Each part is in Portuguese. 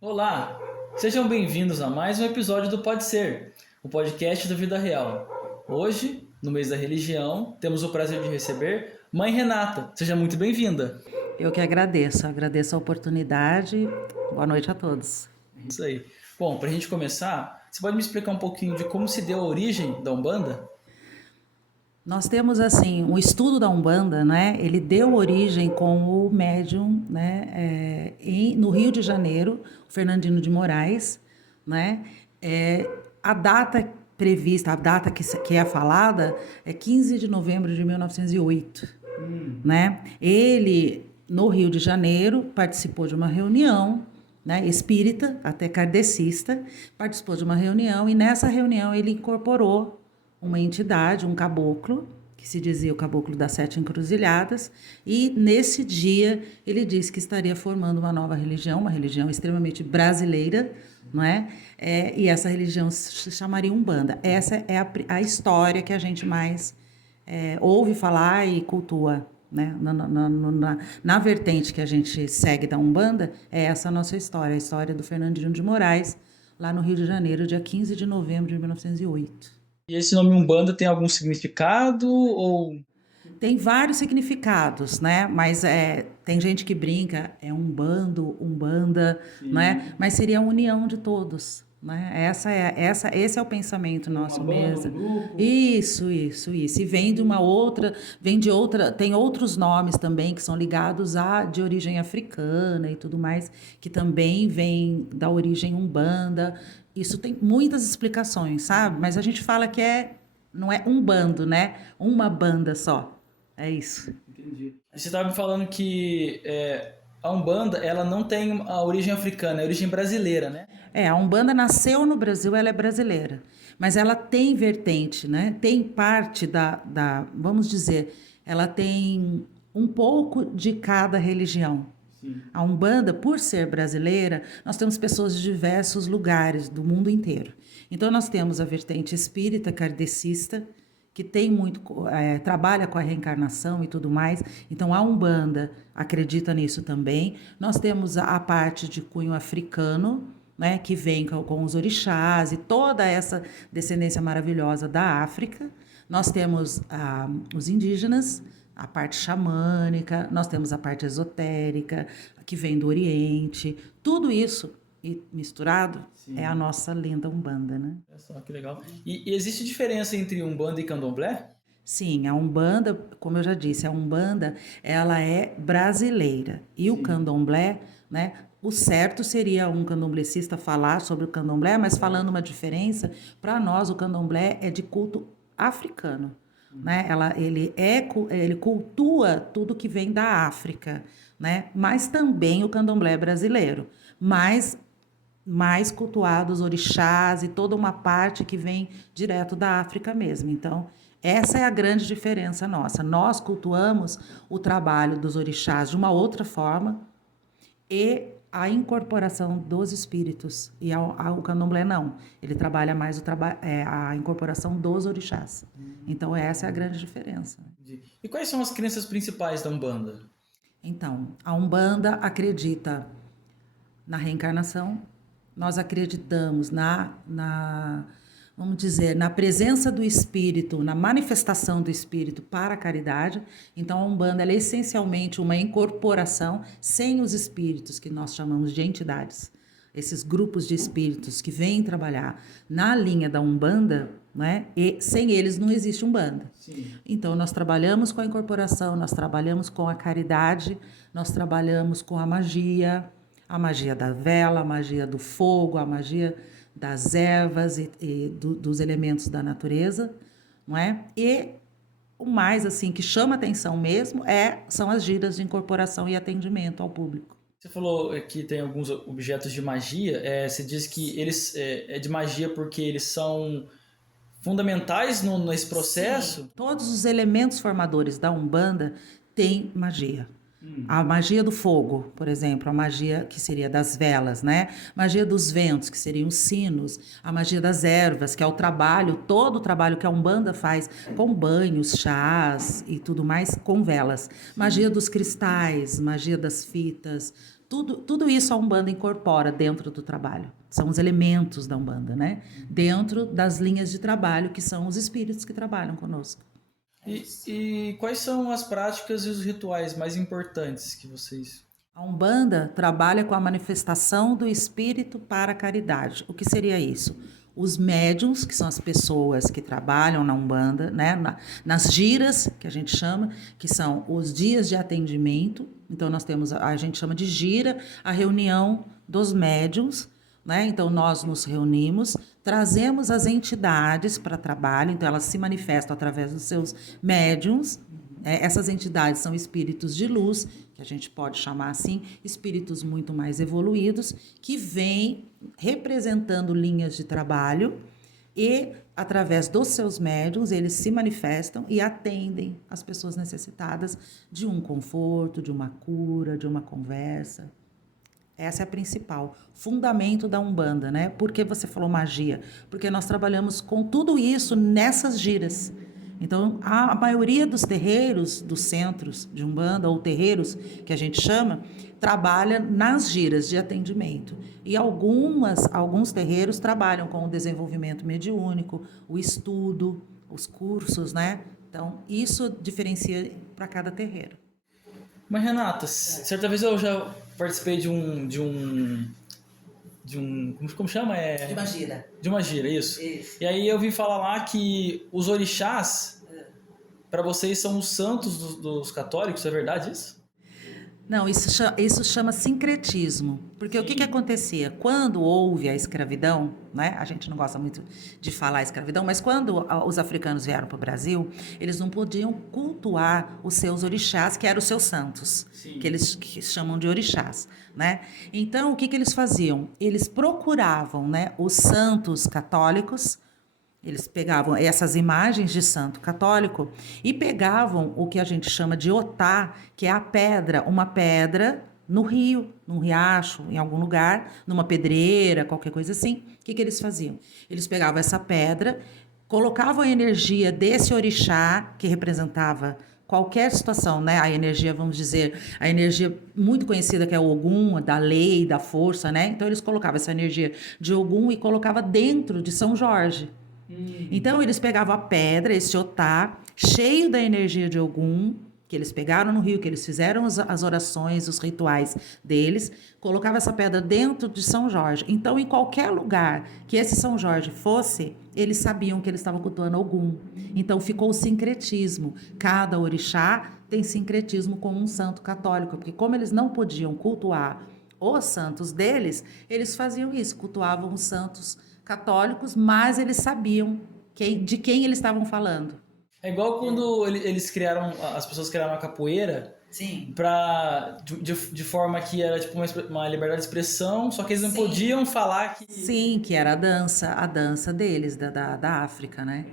Olá, sejam bem-vindos a mais um episódio do Pode Ser, o podcast da vida real. Hoje, no mês da religião, temos o prazer de receber Mãe Renata. Seja muito bem-vinda. Eu que agradeço a oportunidade. Boa noite a todos. Isso aí. Bom, para a gente começar, você pode me explicar um pouquinho de como se deu a origem da Umbanda? Nós temos assim um estudo da Umbanda, né? Ele deu origem com o médium, né? No Rio de Janeiro, o Fernandino de Moraes, né? A data prevista, a data que é falada é 15 de novembro de 1908, né? Ele no Rio de Janeiro participou de uma reunião, né, espírita, até kardecista, participou de uma reunião e nessa reunião ele incorporou uma entidade, um caboclo, que se dizia o caboclo das sete encruzilhadas, e nesse dia ele disse que estaria formando uma nova religião, uma religião extremamente brasileira, não é? E essa religião se chamaria Umbanda. Essa é a história que a gente mais ouve falar e cultua, né? Na vertente que a gente segue da Umbanda, é essa a nossa história, a história do Fernandinho de Moraes, lá no Rio de Janeiro, dia 15 de novembro de 1908. E esse nome Umbanda tem algum significado ou... Tem vários significados, né? Mas tem gente que brinca, é um bando, umbanda, né? Mas seria a união de todos, né? Esse é o pensamento nosso mesmo. Isso. E vem de outra, tem outros nomes também que são ligados de origem africana e tudo mais, que também vem da origem umbanda. Isso tem muitas explicações, sabe? Mas a gente fala que não é um bando, né? Uma banda só. É isso. Entendi. Você estava me falando que a Umbanda ela não tem a origem africana, é a origem brasileira, né? A Umbanda nasceu no Brasil, ela é brasileira. Mas ela tem vertente, né? Tem parte vamos dizer, ela tem um pouco de cada religião. Sim. A Umbanda, por ser brasileira, nós temos pessoas de diversos lugares do mundo inteiro. Então, nós temos a vertente espírita kardecista, que tem muito, trabalha com a reencarnação e tudo mais. Então, a Umbanda acredita nisso também. Nós temos a parte de cunho africano, né, que vem com os orixás e toda essa descendência maravilhosa da África. Nós temos os indígenas, a parte xamânica, nós temos a parte esotérica, que vem do Oriente. Tudo isso e misturado. Sim. É a nossa lenda Umbanda, né? Olha só, que legal. E existe diferença entre Umbanda e Candomblé? Sim, a Umbanda, como eu já disse, a Umbanda, ela é brasileira. E sim, o Candomblé, né? O certo seria um candomblecista falar sobre o Candomblé, mas falando uma diferença, para nós o Candomblé é de culto africano, né? Ele cultua tudo que vem da África, né? Mas também o Candomblé é brasileiro, mas mais cultuados orixás e toda uma parte que vem direto da África mesmo. Então, essa é a grande diferença nossa. Nós cultuamos o trabalho dos orixás de uma outra forma e a incorporação dos espíritos. E o Candomblé não. Ele trabalha mais a incorporação dos orixás. Então, essa é a grande diferença. E quais são as crenças principais da Umbanda? Então, a Umbanda acredita na reencarnação. Nós acreditamos vamos dizer, na presença do Espírito, na manifestação do Espírito para a caridade. Então, a Umbanda ela é essencialmente uma incorporação sem os espíritos, que nós chamamos de entidades. Esses grupos de espíritos que vêm trabalhar na linha da Umbanda, né? E sem eles não existe Umbanda. Sim. Então, nós trabalhamos com a incorporação, nós trabalhamos com a caridade, nós trabalhamos com a magia da vela, a magia do fogo, a magia das ervas dos elementos da natureza, não é? E o mais assim que chama atenção mesmo são as giras de incorporação e atendimento ao público. Você falou que tem alguns objetos de magia. Você diz que eles é de magia porque eles são fundamentais nesse processo? Sim, todos os elementos formadores da Umbanda têm magia. A magia do fogo, por exemplo, a magia que seria das velas, né? Magia dos ventos, que seriam os sinos, a magia das ervas, que é o trabalho, todo o trabalho que a Umbanda faz com banhos, chás e tudo mais com velas. Magia dos cristais, magia das fitas, tudo isso a Umbanda incorpora dentro do trabalho. São os elementos da Umbanda, né? Dentro das linhas de trabalho, que são os espíritos que trabalham conosco. E quais são as práticas e os rituais mais importantes que vocês... A Umbanda trabalha com a manifestação do espírito para a caridade. O que seria isso? Os médiuns, que são as pessoas que trabalham na Umbanda, né? Nas giras, que a gente chama, que são os dias de atendimento. Então, nós temos, a gente chama de gira, a reunião dos médiuns, né? Então, nós nos reunimos, trazemos as entidades para trabalho, então elas se manifestam através dos seus médiuns. Essas entidades são espíritos de luz, que a gente pode chamar assim, espíritos muito mais evoluídos, que vêm representando linhas de trabalho e, através dos seus médiuns, eles se manifestam e atendem as pessoas necessitadas de um conforto, de uma cura, de uma conversa. Essa é a principal, fundamento da Umbanda, né? Por que você falou magia? Porque nós trabalhamos com tudo isso nessas giras. Então, a maioria dos terreiros, dos centros de Umbanda, ou terreiros, que a gente chama, trabalha nas giras de atendimento. E alguns terreiros trabalham com o desenvolvimento mediúnico, o estudo, os cursos, né? Então, isso diferencia para cada terreiro. Mas, Renata, certa vez eu já participei de como chama? De uma gira. De uma gira, isso. E aí eu vi falar lá que os orixás, para vocês, são os santos dos católicos, é verdade isso? Não, isso chama sincretismo. Porque o que acontecia? Quando houve a escravidão, né? A gente não gosta muito de falar escravidão, mas quando os africanos vieram para o Brasil, eles não podiam cultuar os seus orixás, que eram os seus santos, que chamam de orixás, né? Então, o que eles faziam? Eles procuravam, né, os santos católicos. Eles pegavam essas imagens de santo católico e pegavam o que a gente chama de otá, que é a pedra, uma pedra no rio, num riacho, em algum lugar, numa pedreira, qualquer coisa assim. O que eles faziam? Eles pegavam essa pedra, colocavam a energia desse orixá, que representava qualquer situação, né? A energia, vamos dizer, a energia muito conhecida que é o Ogum, da lei, da força, né? Então eles colocavam essa energia de Ogum e colocavam dentro de São Jorge. Então, eles pegavam a pedra, esse otá, cheio da energia de Ogum, que eles pegaram no rio, que eles fizeram as orações, os rituais deles, colocavam essa pedra dentro de São Jorge. Então, em qualquer lugar que esse São Jorge fosse, eles sabiam que eles estavam cultuando Ogum. Então, ficou o sincretismo. Cada orixá tem sincretismo com um santo católico, porque como eles não podiam cultuar os santos deles, eles faziam isso, cultuavam os santos católicos, mas eles sabiam de quem eles estavam falando. É igual quando as pessoas criaram a capoeira. Sim. De forma que era tipo uma liberdade de expressão, só que eles não podiam falar que... Sim, que era a dança deles, da África, né?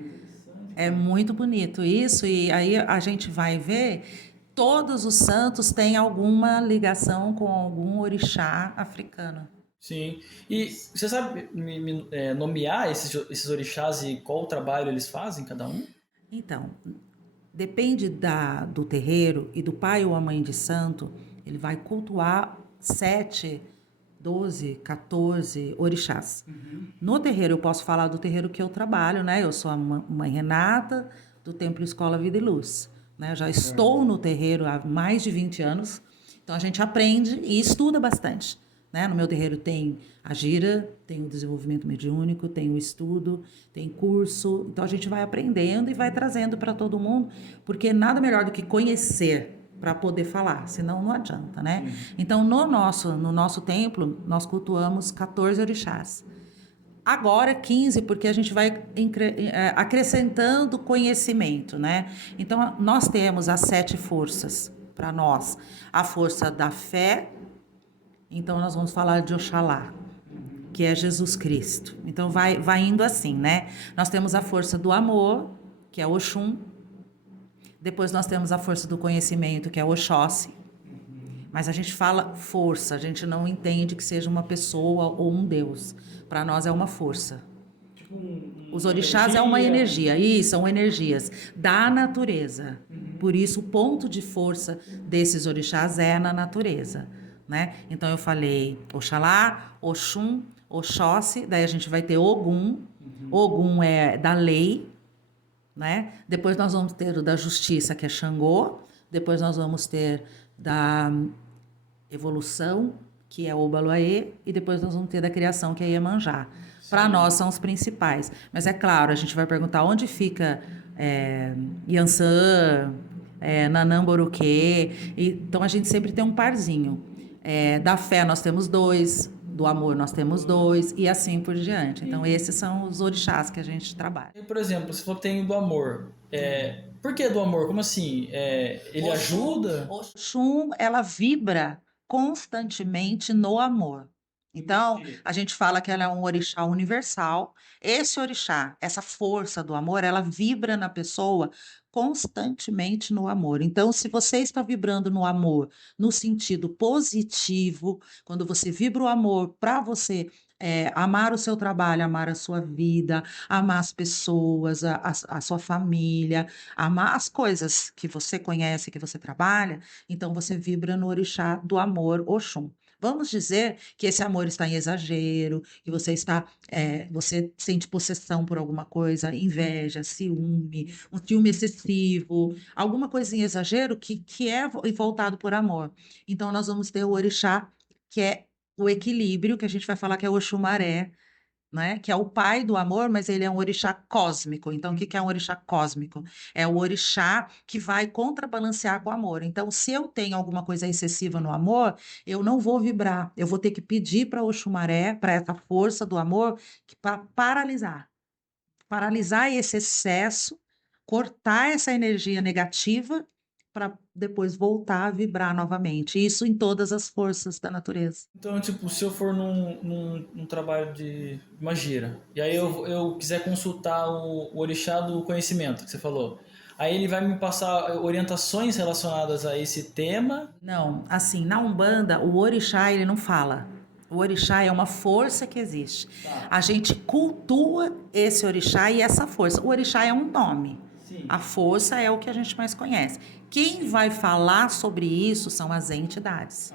É muito bonito isso, e aí a gente vai ver, todos os santos têm alguma ligação com algum orixá africano. Sim. E você sabe nomear esses orixás e qual o trabalho eles fazem, cada um? Então, depende do terreiro e do pai ou a mãe de santo, ele vai cultuar 7, 12, 14 orixás. No terreiro, eu posso falar do terreiro que eu trabalho, né? Eu sou a mãe Renata, do Templo Escola Vida e Luz. Né? Eu já estou no terreiro há mais de 20 anos, então a gente aprende e estuda bastante. Né? No meu terreiro tem a gira, tem o desenvolvimento mediúnico, tem o estudo, tem curso. Então a gente vai aprendendo e vai trazendo para todo mundo, porque nada melhor do que conhecer para poder falar, senão não adianta, né? Então no nosso templo nós cultuamos 14 orixás. Agora 15, porque a gente vai acrescentando conhecimento, né? Então nós temos as 7 forças para nós. A força da fé. Então, nós vamos falar de Oxalá, que é Jesus Cristo. Então, vai indo assim, né? Nós temos a força do amor, que é Oxum. Depois, nós temos a força do conhecimento, que é Oxóssi. Mas a gente fala força, a gente não entende que seja uma pessoa ou um Deus. Para nós é uma força. Tipo Os uma orixás é uma energia. energia, isso, são energias da natureza. Por isso, o ponto de força desses orixás é na natureza, né? Então, eu falei Oxalá, Oxum, Oxóssi, daí a gente vai ter Ogum. Ogum é da lei, né? Depois nós vamos ter o da justiça, que é Xangô. Depois nós vamos ter da evolução, que é Obaluaê, e depois nós vamos ter da criação, que é Iemanjá. Para nós são os principais. Mas é claro, a gente vai perguntar onde fica Yansan, Nanamboruquê. Então a gente sempre tem um parzinho. Da fé nós temos dois, do amor nós temos dois, e assim por diante. Então esses são os orixás que a gente trabalha. E, por exemplo, se for tem o do amor, por que do amor? Como assim? Ele ajuda? Oxum, ela vibra constantemente no amor. Então, a gente fala que ela é um orixá universal. Esse orixá, essa força do amor, ela vibra na pessoa constantemente no amor. Então, se você está vibrando no amor no sentido positivo, quando você vibra o amor para você amar o seu trabalho, amar a sua vida, amar as pessoas, a sua família, amar as coisas que você conhece, que você trabalha, então você vibra no orixá do amor, Oxum. Vamos dizer que esse amor está em exagero, que você sente possessão por alguma coisa, inveja, ciúme, um ciúme excessivo, alguma coisa em exagero que é voltado por amor. Então nós vamos ter o orixá, que é o equilíbrio, que a gente vai falar que é o Oxumaré, né? Que é o pai do amor, mas ele é um orixá cósmico. Então, o que que é um orixá cósmico? É o orixá que vai contrabalancear com o amor. Então, se eu tenho alguma coisa excessiva no amor, eu não vou vibrar. Eu vou ter que pedir para Oxumaré, para essa força do amor, para paralisar esse excesso, cortar essa energia negativa para depois voltar a vibrar novamente. Isso em todas as forças da natureza. Então, tipo, se eu for num trabalho de uma gira, e aí eu quiser consultar o orixá do conhecimento, que você falou, aí ele vai me passar orientações relacionadas a esse tema. Não, assim, na Umbanda, o orixá, ele não fala. O orixá é uma força que existe. A gente cultua esse orixá e essa força. O orixá é um nome. Sim. A força é o que a gente mais conhece. Quem vai falar sobre isso são as entidades.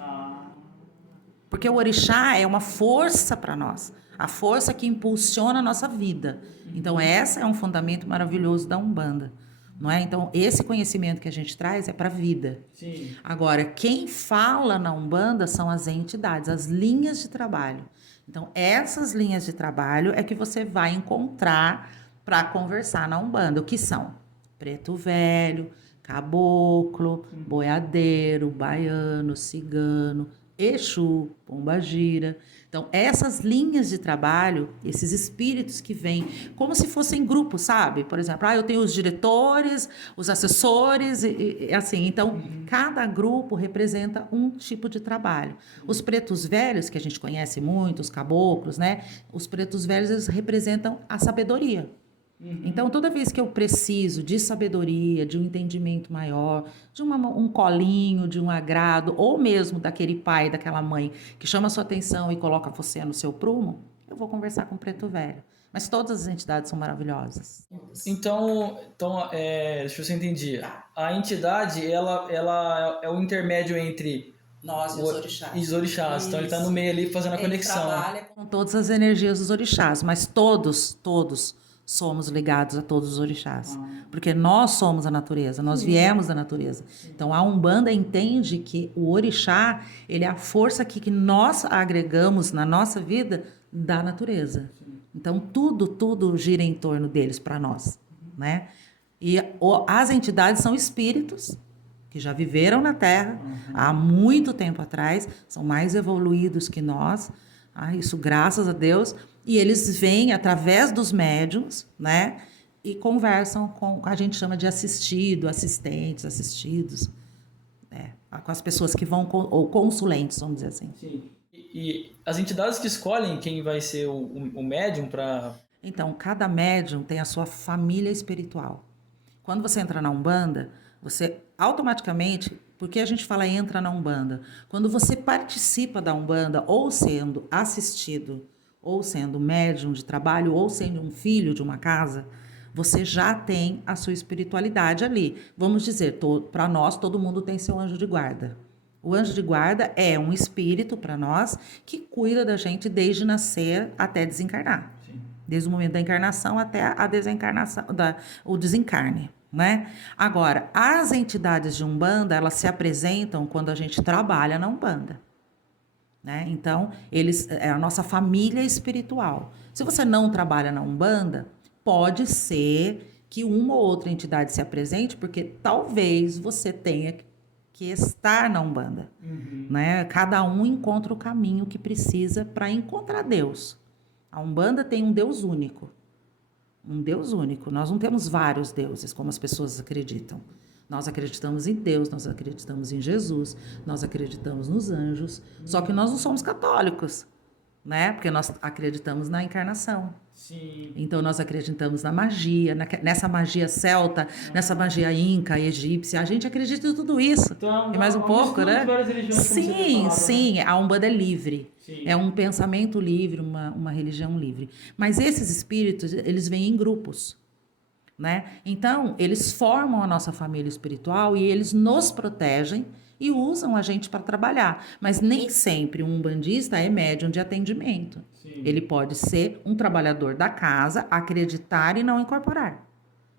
Porque o orixá é uma força para nós. A força que impulsiona a nossa vida. Então, esse é um fundamento maravilhoso da Umbanda. Não é? Então, esse conhecimento que a gente traz é para a vida. Sim. Agora, quem fala na Umbanda são as entidades, as linhas de trabalho. Então, essas linhas de trabalho é que você vai encontrar para conversar na Umbanda. O que são? Preto velho, caboclo, boiadeiro, baiano, cigano, Exu, pombagira. Então, essas linhas de trabalho, esses espíritos que vêm, como se fossem grupos, sabe? Por exemplo, eu tenho os diretores, os assessores, e assim. Então, cada grupo representa um tipo de trabalho. Os pretos velhos, que a gente conhece muito, os caboclos, né? Os pretos velhos, eles representam a sabedoria. Então, toda vez que eu preciso de sabedoria, de um entendimento maior, de um colinho, de um agrado, ou mesmo daquele pai, daquela mãe que chama a sua atenção e coloca você no seu prumo, eu vou conversar com o preto velho. Mas todas as entidades são maravilhosas. Então, deixa eu ver se eu entendi. A entidade, ela é o intermédio entre Nós e os orixás. E os orixás. Então ele está no meio ali fazendo a conexão. Ele trabalha com todas as energias dos orixás, mas todos somos ligados a todos os orixás. Porque nós somos a natureza, nós viemos da natureza. Então a Umbanda entende que o orixá, ele é a força que nós agregamos na nossa vida da natureza. Então tudo gira em torno deles para nós, né? E as entidades são espíritos que já viveram na Terra há muito tempo atrás, são mais evoluídos que nós, isso graças a Deus, e eles vêm através dos médiums, né, e conversam com a gente chama de assistentes, assistidos, com as pessoas que vão, ou consulentes, vamos dizer assim. Sim. E as entidades que escolhem quem vai ser o médium para... Então, cada médium tem a sua família espiritual. Quando você entra na Umbanda, você automaticamente, porque a gente fala entra na Umbanda, quando você participa da Umbanda, ou sendo assistido, ou sendo médium de trabalho, ou sendo um filho de uma casa, você já tem a sua espiritualidade ali. Vamos dizer, para nós, todo mundo tem seu anjo de guarda. O anjo de guarda é um espírito para nós que cuida da gente desde nascer até desencarnar. Sim. Desde o momento da encarnação até a desencarnação, o desencarne, né? Agora, as entidades de Umbanda, elas se apresentam quando a gente trabalha na Umbanda, né? Então, eles é a nossa família espiritual. Se você não trabalha na Umbanda, pode ser que uma ou outra entidade se apresente, porque talvez você tenha que estar na Umbanda, né? Cada um encontra o caminho que precisa para encontrar Deus. A Umbanda tem um Deus único. Um Deus único. Nós não temos vários deuses, como as pessoas acreditam. Nós acreditamos em Deus, nós acreditamos em Jesus, nós acreditamos nos anjos, só que nós não somos católicos, né? Porque nós acreditamos na encarnação. Sim. Então nós acreditamos na magia, nessa magia celta, nessa magia inca, egípcia. A gente acredita em tudo isso. Então, e mais um pouco, né? Sim, sim. Né? A Umbanda é livre. Sim. É um pensamento livre, uma religião livre. Mas esses espíritos, eles vêm em grupos, né? Então, eles formam a nossa família espiritual e eles nos protegem e usam a gente para trabalhar. Mas nem sempre um umbandista é médium de atendimento. Sim. Ele pode ser um trabalhador da casa, acreditar e não incorporar.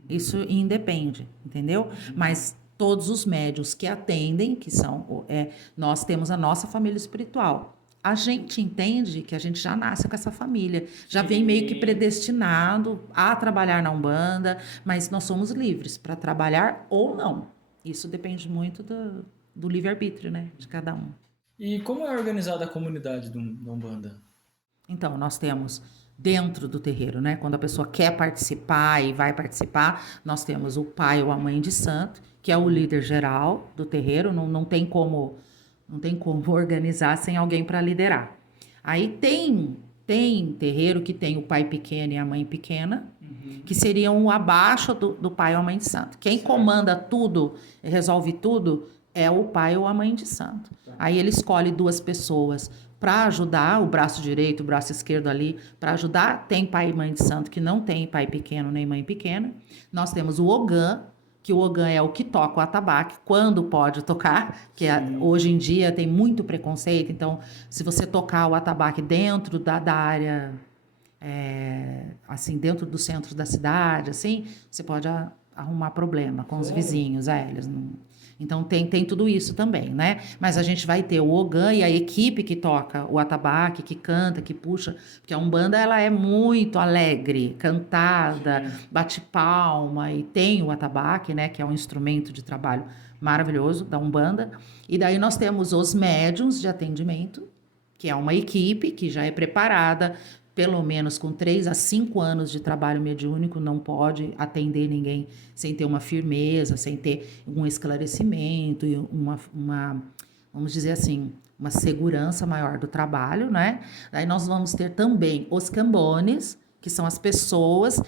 Isso independe, entendeu? Mas todos os médiuns que atendem, que são... nós temos a nossa família espiritual. A gente entende que a gente já nasce com essa família, já vem meio que predestinado a trabalhar na Umbanda, mas nós somos livres para trabalhar ou não. Isso depende muito do livre-arbítrio, né, de cada um. E como é organizada a comunidade da Umbanda? Então, nós temos dentro do terreiro, né, quando a pessoa quer participar e vai participar, nós temos o pai ou a mãe de santo, que é o líder geral do terreiro, não tem como organizar sem alguém para liderar. Aí tem terreiro que tem o pai pequeno e a mãe pequena, que seriam abaixo do pai ou a mãe de santo. Quem comanda tudo, resolve tudo, é o pai ou a mãe de santo. Aí ele escolhe 2 pessoas para ajudar, o braço direito, o braço esquerdo ali, para ajudar. Tem pai e mãe de santo que não tem pai pequeno nem mãe pequena. Nós temos o Ogã, que o Ogã é o que toca o atabaque, quando pode tocar, que hoje em dia tem muito preconceito, então se você tocar o atabaque dentro da área, assim, dentro do centro da cidade, assim, você pode arrumar problema com os vizinhos, eles não... Então tem tudo isso também, né? Mas a gente vai ter o Ogã e a equipe que toca o atabaque, que canta, que puxa, porque a Umbanda ela é muito alegre, cantada, bate palma e tem o atabaque, né? Que é um instrumento de trabalho maravilhoso da Umbanda. E daí nós temos os médiuns de atendimento, que é uma equipe que já é preparada, pelo menos com 3 a 5 anos de trabalho mediúnico, não pode atender ninguém sem ter uma firmeza, sem ter um esclarecimento e vamos dizer assim, uma segurança maior do trabalho, né? Daí nós vamos ter também os cambones, que são as pessoas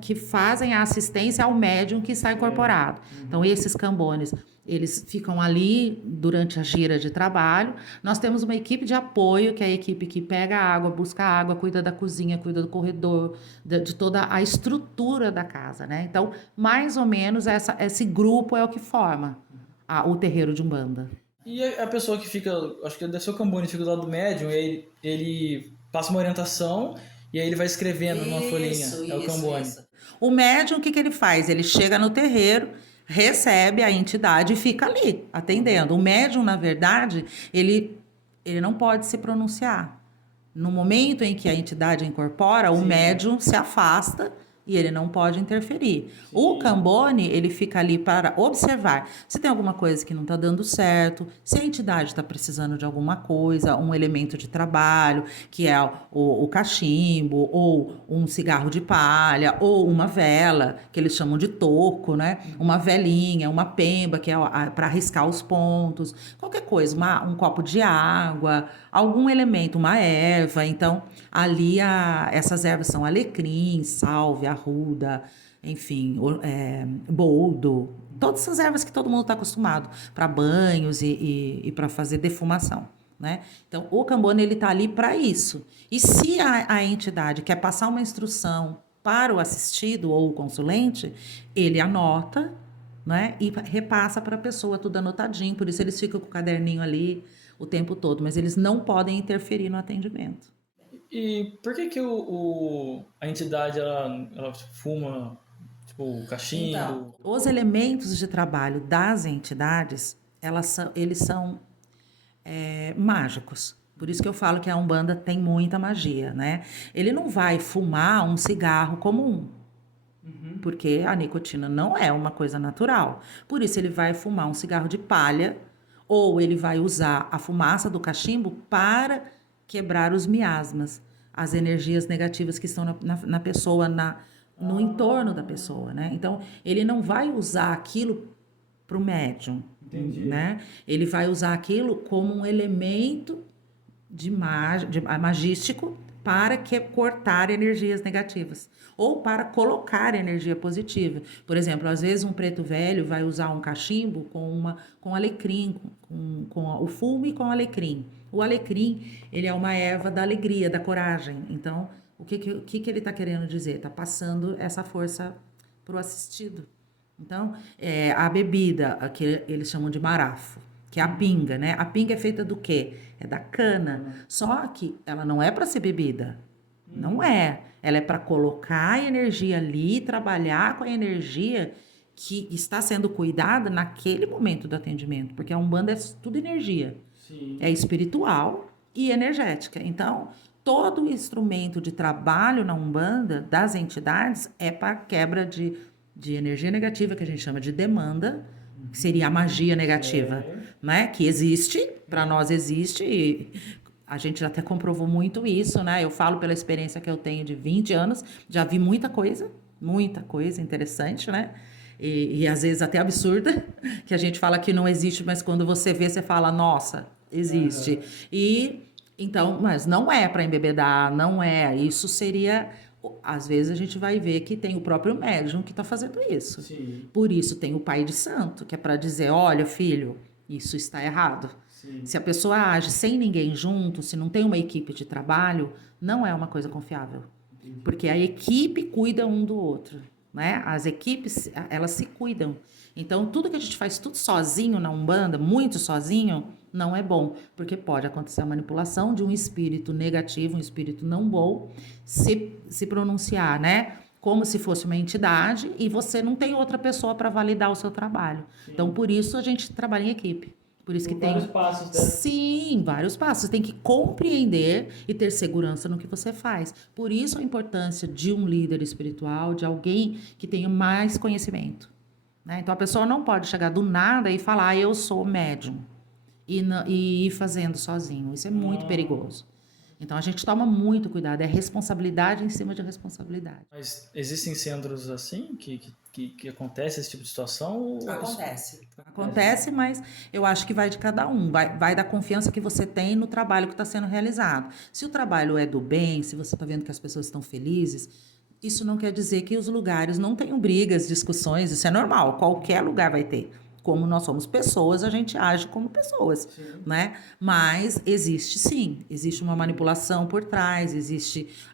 que fazem a assistência ao médium que está incorporado. Então, esses cambones, eles ficam ali durante a gira de trabalho. Nós temos uma equipe de apoio, que é a equipe que pega a água, busca a água, cuida da cozinha, cuida do corredor, de toda a estrutura da casa, né? Então, mais ou menos, esse grupo é o que forma o terreiro de Umbanda. E a pessoa que fica, acho que deve ser o cambone, fica do lado do médium, ele passa uma orientação e aí ele vai escrevendo numa folhinha. É o cambone. Isso. O médium, o que ele faz? Ele chega no terreiro, recebe a entidade e fica ali, atendendo. O médium, na verdade, ele não pode se pronunciar. No momento em que a entidade incorpora, o médium se afasta e ele não pode interferir. Sim. O cambone, ele fica ali para observar se tem alguma coisa que não está dando certo, se a entidade está precisando de alguma coisa, um elemento de trabalho, que é o cachimbo, ou um cigarro de palha, ou uma vela, que eles chamam de toco, né? Uma velinha, uma pemba, que é para riscar os pontos, qualquer coisa, um copo de água, algum elemento, uma erva. Então, ali essas ervas são alecrim, sálvia, arruda, enfim, boldo, todas essas ervas que todo mundo está acostumado para banhos e para fazer defumação, né? Então, o Cambone, ele está ali para isso. E se a entidade quer passar uma instrução para o assistido ou o consulente, ele anota, né? E repassa para a pessoa tudo anotadinho, por isso eles ficam com o caderninho ali o tempo todo, mas eles não podem interferir no atendimento. E por que a entidade ela fuma tipo cachimbo? Então, os elementos de trabalho das entidades, eles são mágicos. Por isso que eu falo que a Umbanda tem muita magia, né? Ele não vai fumar um cigarro comum, porque a nicotina não é uma coisa natural. Por isso ele vai fumar um cigarro de palha ou ele vai usar a fumaça do cachimbo para quebrar os miasmas, as energias negativas que estão na pessoa, no entorno da pessoa, né? Então, ele não vai usar aquilo para o médium, né? Ele vai usar aquilo como um elemento magístico para cortar energias negativas ou para colocar energia positiva. Por exemplo, às vezes um preto velho vai usar um cachimbo com alecrim, com o fumo e com alecrim. O alecrim, ele é uma erva da alegria, da coragem. Então, o que ele está querendo dizer? Está passando essa força para o assistido. Então, a bebida, que eles chamam de marafo, que é a pinga, né? A pinga é feita do quê? É da cana. Só que ela não é para ser bebida. Não é. Ela é para colocar a energia ali, trabalhar com a energia que está sendo cuidada naquele momento do atendimento. Porque a Umbanda é tudo energia. Sim. É espiritual e energética. Então, todo instrumento de trabalho na Umbanda, das entidades, é para quebra de energia negativa, que a gente chama de demanda, que seria a magia negativa, né? Que existe, para nós existe, e a gente até comprovou muito isso, né? Eu falo pela experiência que eu tenho de 20 anos, já vi muita coisa interessante, né? E às vezes até absurda, que a gente fala que não existe, mas quando você vê, você fala, nossa, existe. E então, mas não é para embebedar, não é. Isso seria... Às vezes a gente vai ver que tem o próprio médium que está fazendo isso. Sim. Por isso tem o pai de santo, que é para dizer, olha, filho, isso está errado. Sim. Se a pessoa age sem ninguém junto, se não tem uma equipe de trabalho, não é uma coisa confiável. Entendi. Porque a equipe cuida um do outro, né? As equipes, elas se cuidam. Então, tudo que a gente faz tudo sozinho na Umbanda, muito sozinho, não é bom, porque pode acontecer a manipulação de um espírito negativo, um espírito não bom, se pronunciar, né? Como se fosse uma entidade e você não tem outra pessoa para validar o seu trabalho. Sim. Então, por isso a gente trabalha em equipe. Por isso que tem vários passos, né? Sim, vários passos. Você tem que compreender e ter segurança no que você faz. Por isso a importância de um líder espiritual, de alguém que tenha mais conhecimento, né? Então, a pessoa não pode chegar do nada e falar, eu sou médium. E ir fazendo sozinho. Isso é muito perigoso. Então, a gente toma muito cuidado. É responsabilidade em cima de responsabilidade. Mas existem centros assim que acontece esse tipo de situação? Acontece. Acontece, mas eu acho que vai de cada um. Vai da confiança que você tem no trabalho que está sendo realizado. Se o trabalho é do bem, se você está vendo que as pessoas estão felizes, isso não quer dizer que os lugares não tenham brigas, discussões. Isso é normal. Qualquer lugar vai ter. Como nós somos pessoas, a gente age como pessoas, sim, né? Mas existe uma manipulação por trás,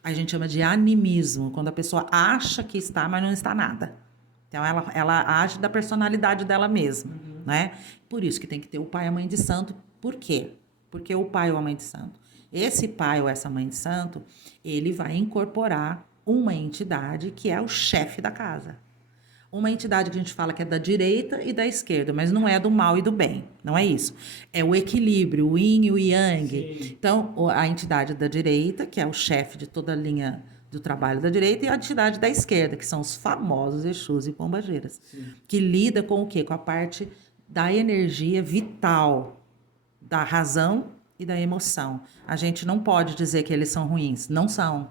a gente chama de animismo, quando a pessoa acha que está, mas não está nada. Então, ela age da personalidade dela mesma, né? Por isso que tem que ter o pai e a mãe de santo. Por quê? Porque o pai ou a mãe de santo, esse pai ou essa mãe de santo, ele vai incorporar uma entidade que é o chefe da casa. Uma entidade que a gente fala que é da direita e da esquerda, mas não é do mal e do bem, não é isso. É o equilíbrio, o yin e o yang. Sim. Então, a entidade da direita, que é o chefe de toda a linha do trabalho da direita, e a entidade da esquerda, que são os famosos Exus e Pombageiras, sim, que lida com o quê? Com a parte da energia vital, da razão e da emoção. A gente não pode dizer que eles são ruins, não são.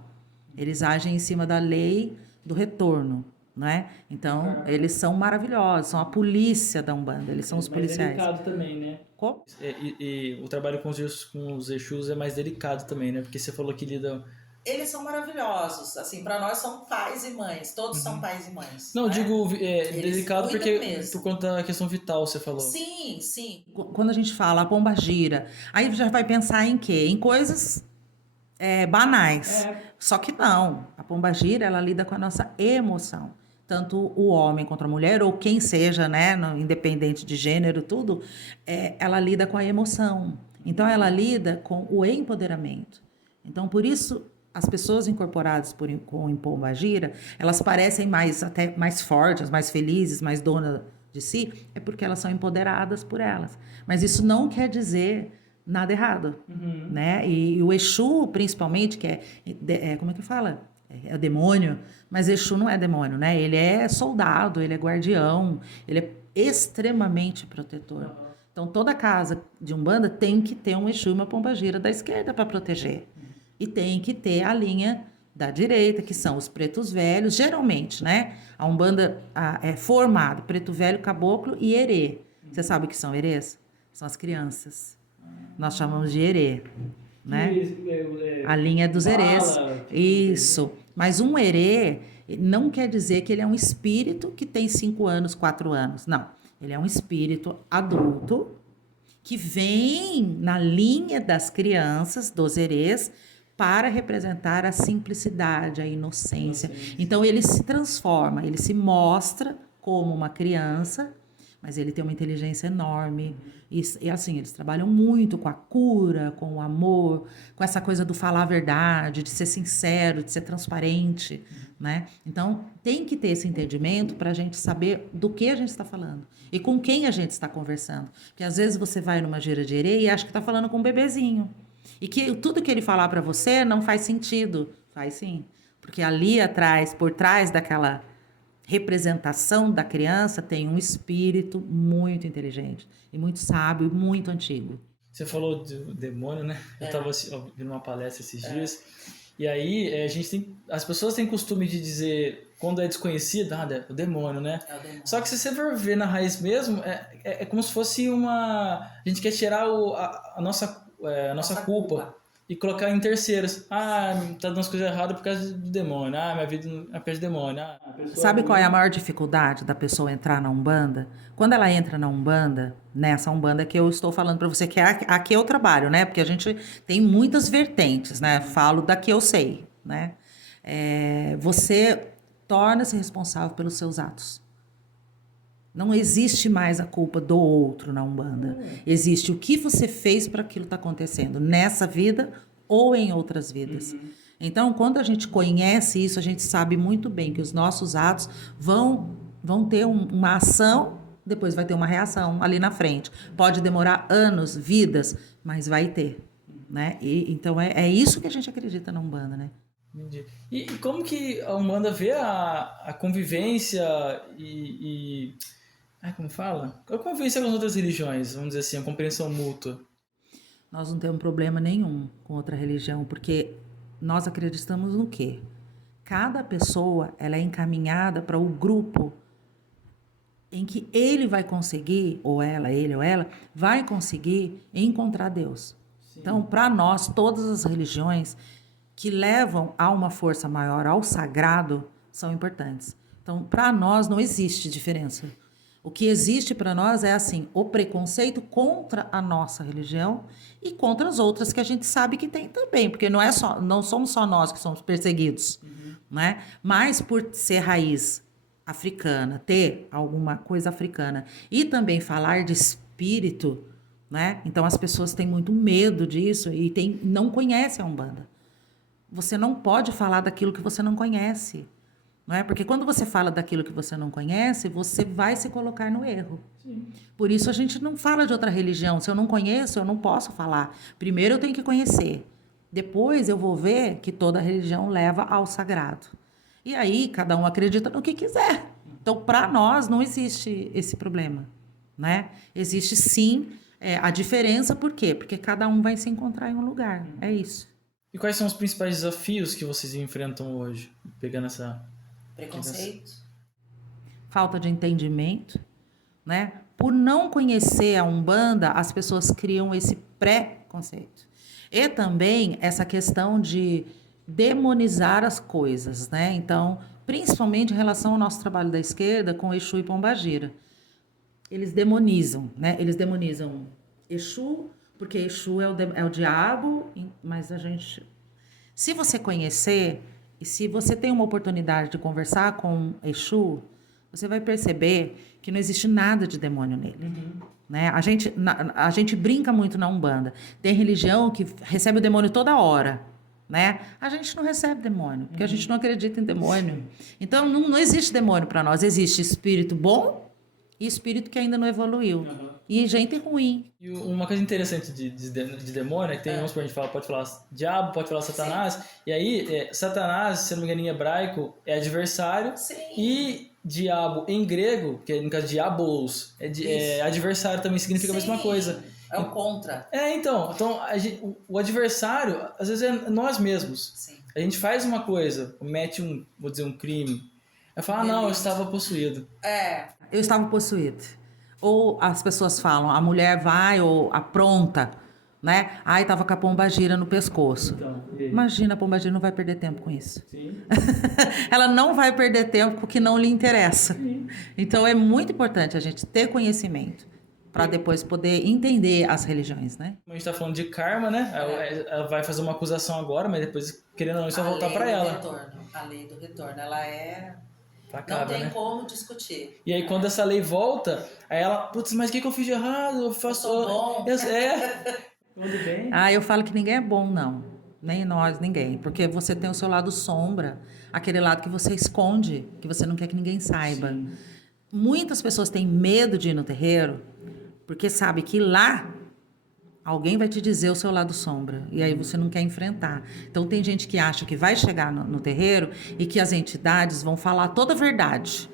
Eles agem em cima da lei do retorno. Não é? Então, eles são maravilhosos, são a polícia da Umbanda, eles são os policiais. É delicado também, né? Como? E o trabalho com os Exus é mais delicado também, né? Porque você falou que lida Eles são maravilhosos, assim, para nós são pais e mães, todos são pais e mães. Não, né? digo Eles delicado cuidam porque mesmo. por conta da questão vital, você falou. Sim, sim. Quando a gente fala a pombagira, aí já vai pensar em quê? Em coisas banais. Só que não. A pombagira, ela lida com a nossa emoção. Tanto o homem contra a mulher, ou quem seja, né, independente de gênero, tudo, ela lida com a emoção. Então, ela lida com o empoderamento. Então, por isso, as pessoas incorporadas com pombagira, elas parecem até mais fortes, mais felizes, mais donas de si, é porque elas são empoderadas por elas. Mas isso não quer dizer nada errado, né? E o Exu, principalmente, que como é que fala? É o demônio, mas Exu não é demônio, né? Ele é soldado, ele é guardião, ele é extremamente protetor. Então, toda casa de Umbanda tem que ter um Exu e uma pombagira da esquerda para proteger. E tem que ter a linha da direita, que são os pretos velhos, geralmente, né? A Umbanda é formado preto velho, caboclo e herê. Você sabe o que são herês? São as crianças. Nós chamamos de herê, né? A linha dos herês. Isso. Mas um herê não quer dizer que ele é um espírito que tem 5 anos, 4 anos. Não. Ele é um espírito adulto que vem na linha das crianças, dos herês, para representar a simplicidade, a inocência. Então, ele se transforma, ele se mostra como uma criança, mas ele tem uma inteligência enorme. E assim, eles trabalham muito com a cura, com o amor, com essa coisa do falar a verdade, de ser sincero, de ser transparente, né? Então, tem que ter esse entendimento para a gente saber do que a gente está falando e com quem a gente está conversando. Porque às vezes você vai numa gira de herê e acha que está falando com um bebezinho. E que tudo que ele falar para você não faz sentido. Faz sim. Porque ali atrás, por trás daquela representação da criança, tem um espírito muito inteligente e muito sábio, muito antigo. Você falou do demônio, né? Eu estava ouvindo uma palestra esses dias. E aí, as pessoas têm costume de dizer, quando é desconhecido, é o demônio, né? É o demônio. Só que se você for ver na raiz mesmo, é como se fosse uma... A gente quer tirar a nossa culpa e colocar em terceiros. Tá dando as coisas erradas por causa do demônio. Minha vida é por causa do demônio. Sabe qual é a maior dificuldade da pessoa entrar na Umbanda? Quando ela entra na Umbanda, nessa Umbanda que eu estou falando para você, que é a que eu trabalho, né? Porque a gente tem muitas vertentes, né? Falo da que eu sei, né? Você torna-se responsável pelos seus atos. Não existe mais a culpa do outro na Umbanda. Existe o que você fez para aquilo estar acontecendo nessa vida ou em outras vidas. Então, quando a gente conhece isso, a gente sabe muito bem que os nossos atos vão ter uma ação, depois vai ter uma reação ali na frente. Pode demorar anos, vidas, mas vai ter. Né? Então, é isso que a gente acredita na Umbanda, né? Entendi. E como que a Umbanda vê a convivência como fala? A convivência com as outras religiões, vamos dizer assim, a compreensão mútua? Nós não temos problema nenhum com outra religião, porque nós acreditamos no quê? Cada pessoa ela é encaminhada para o grupo em que ele vai conseguir, ou ela, ele ou ela, vai conseguir encontrar Deus. Sim. Então, para nós, todas as religiões que levam a uma força maior, ao sagrado, são importantes. Então, para nós não existe diferença. O que existe para nós é assim, o preconceito contra a nossa religião e contra as outras que a gente sabe que tem também, porque não somos só nós que somos perseguidos, né? Mas por ser raiz africana, ter alguma coisa africana e também falar de espírito, né? Então as pessoas têm muito medo disso e não conhecem a Umbanda. Você não pode falar daquilo que você não conhece. Não é? Porque quando você fala daquilo que você não conhece, você vai se colocar no erro. Sim. Por isso a gente não fala de outra religião. Se eu não conheço, eu não posso falar. Primeiro eu tenho que conhecer. Depois eu vou ver que toda religião leva ao sagrado. E aí cada um acredita no que quiser. Então, para nós, não existe esse problema. Né? Existe sim a diferença. Por quê? Porque cada um vai se encontrar em um lugar. É isso. E quais são os principais desafios que vocês enfrentam hoje? Pegando essa... Preconceito. Falta de entendimento, né? Por não conhecer a Umbanda, as pessoas criam esse pré-conceito. E também essa questão de demonizar as coisas, né? Então, principalmente em relação ao nosso trabalho da esquerda com Exu e Pombagira. Eles demonizam, né? Eles demonizam Exu, porque Exu é o diabo, mas a gente... Se você conhecer, e se você tem uma oportunidade de conversar com Exu, você vai perceber que não existe nada de demônio nele. Né? A gente brinca muito na Umbanda. Tem religião que recebe o demônio toda hora. Né? A gente não recebe demônio, porque a gente não acredita em demônio. Então, não existe demônio para nós. Existe espírito bom e espírito que ainda não evoluiu. E gente ruim. E uma coisa interessante de demônio é que tem uns que a gente fala, pode falar diabo, pode falar Satanás. Sim. E aí, Satanás, se não me engano, em hebraico, é adversário. Sim. E diabo em grego, que é no caso diabolos, é adversário, também significa Sim. a mesma coisa. É o contra. Então o adversário, às vezes, é nós mesmos. Sim. A gente faz uma coisa, comete um crime. Aí fala, não, eu estava possuído. Eu estava possuído. Ou as pessoas falam, a mulher vai ou apronta, né? Ai, estava com a pombagira no pescoço. Então, imagina, a pombagira não vai perder tempo com isso. Sim. Ela não vai perder tempo com o que não lhe interessa. Sim. Então, é muito importante a gente ter conhecimento para depois poder entender as religiões, né? A gente está falando de karma, né? Ela vai fazer uma acusação agora, mas depois, querendo ou não, isso vai voltar para ela. A lei do retorno, ela Acaba, não tem né? como discutir. E aí, quando essa lei volta, aí ela, putz, mas o que eu fiz de errado? Eu faço. Eu sou bom. Tudo bem? Eu falo que ninguém é bom, não. Nem nós, ninguém. Porque você tem o seu lado sombra, aquele lado que você esconde, que você não quer que ninguém saiba. Sim. Muitas pessoas têm medo de ir no terreiro, porque sabe que lá alguém vai te dizer o seu lado sombra, e aí você não quer enfrentar. Então tem gente que acha que vai chegar no terreiro e que as entidades vão falar toda a verdade.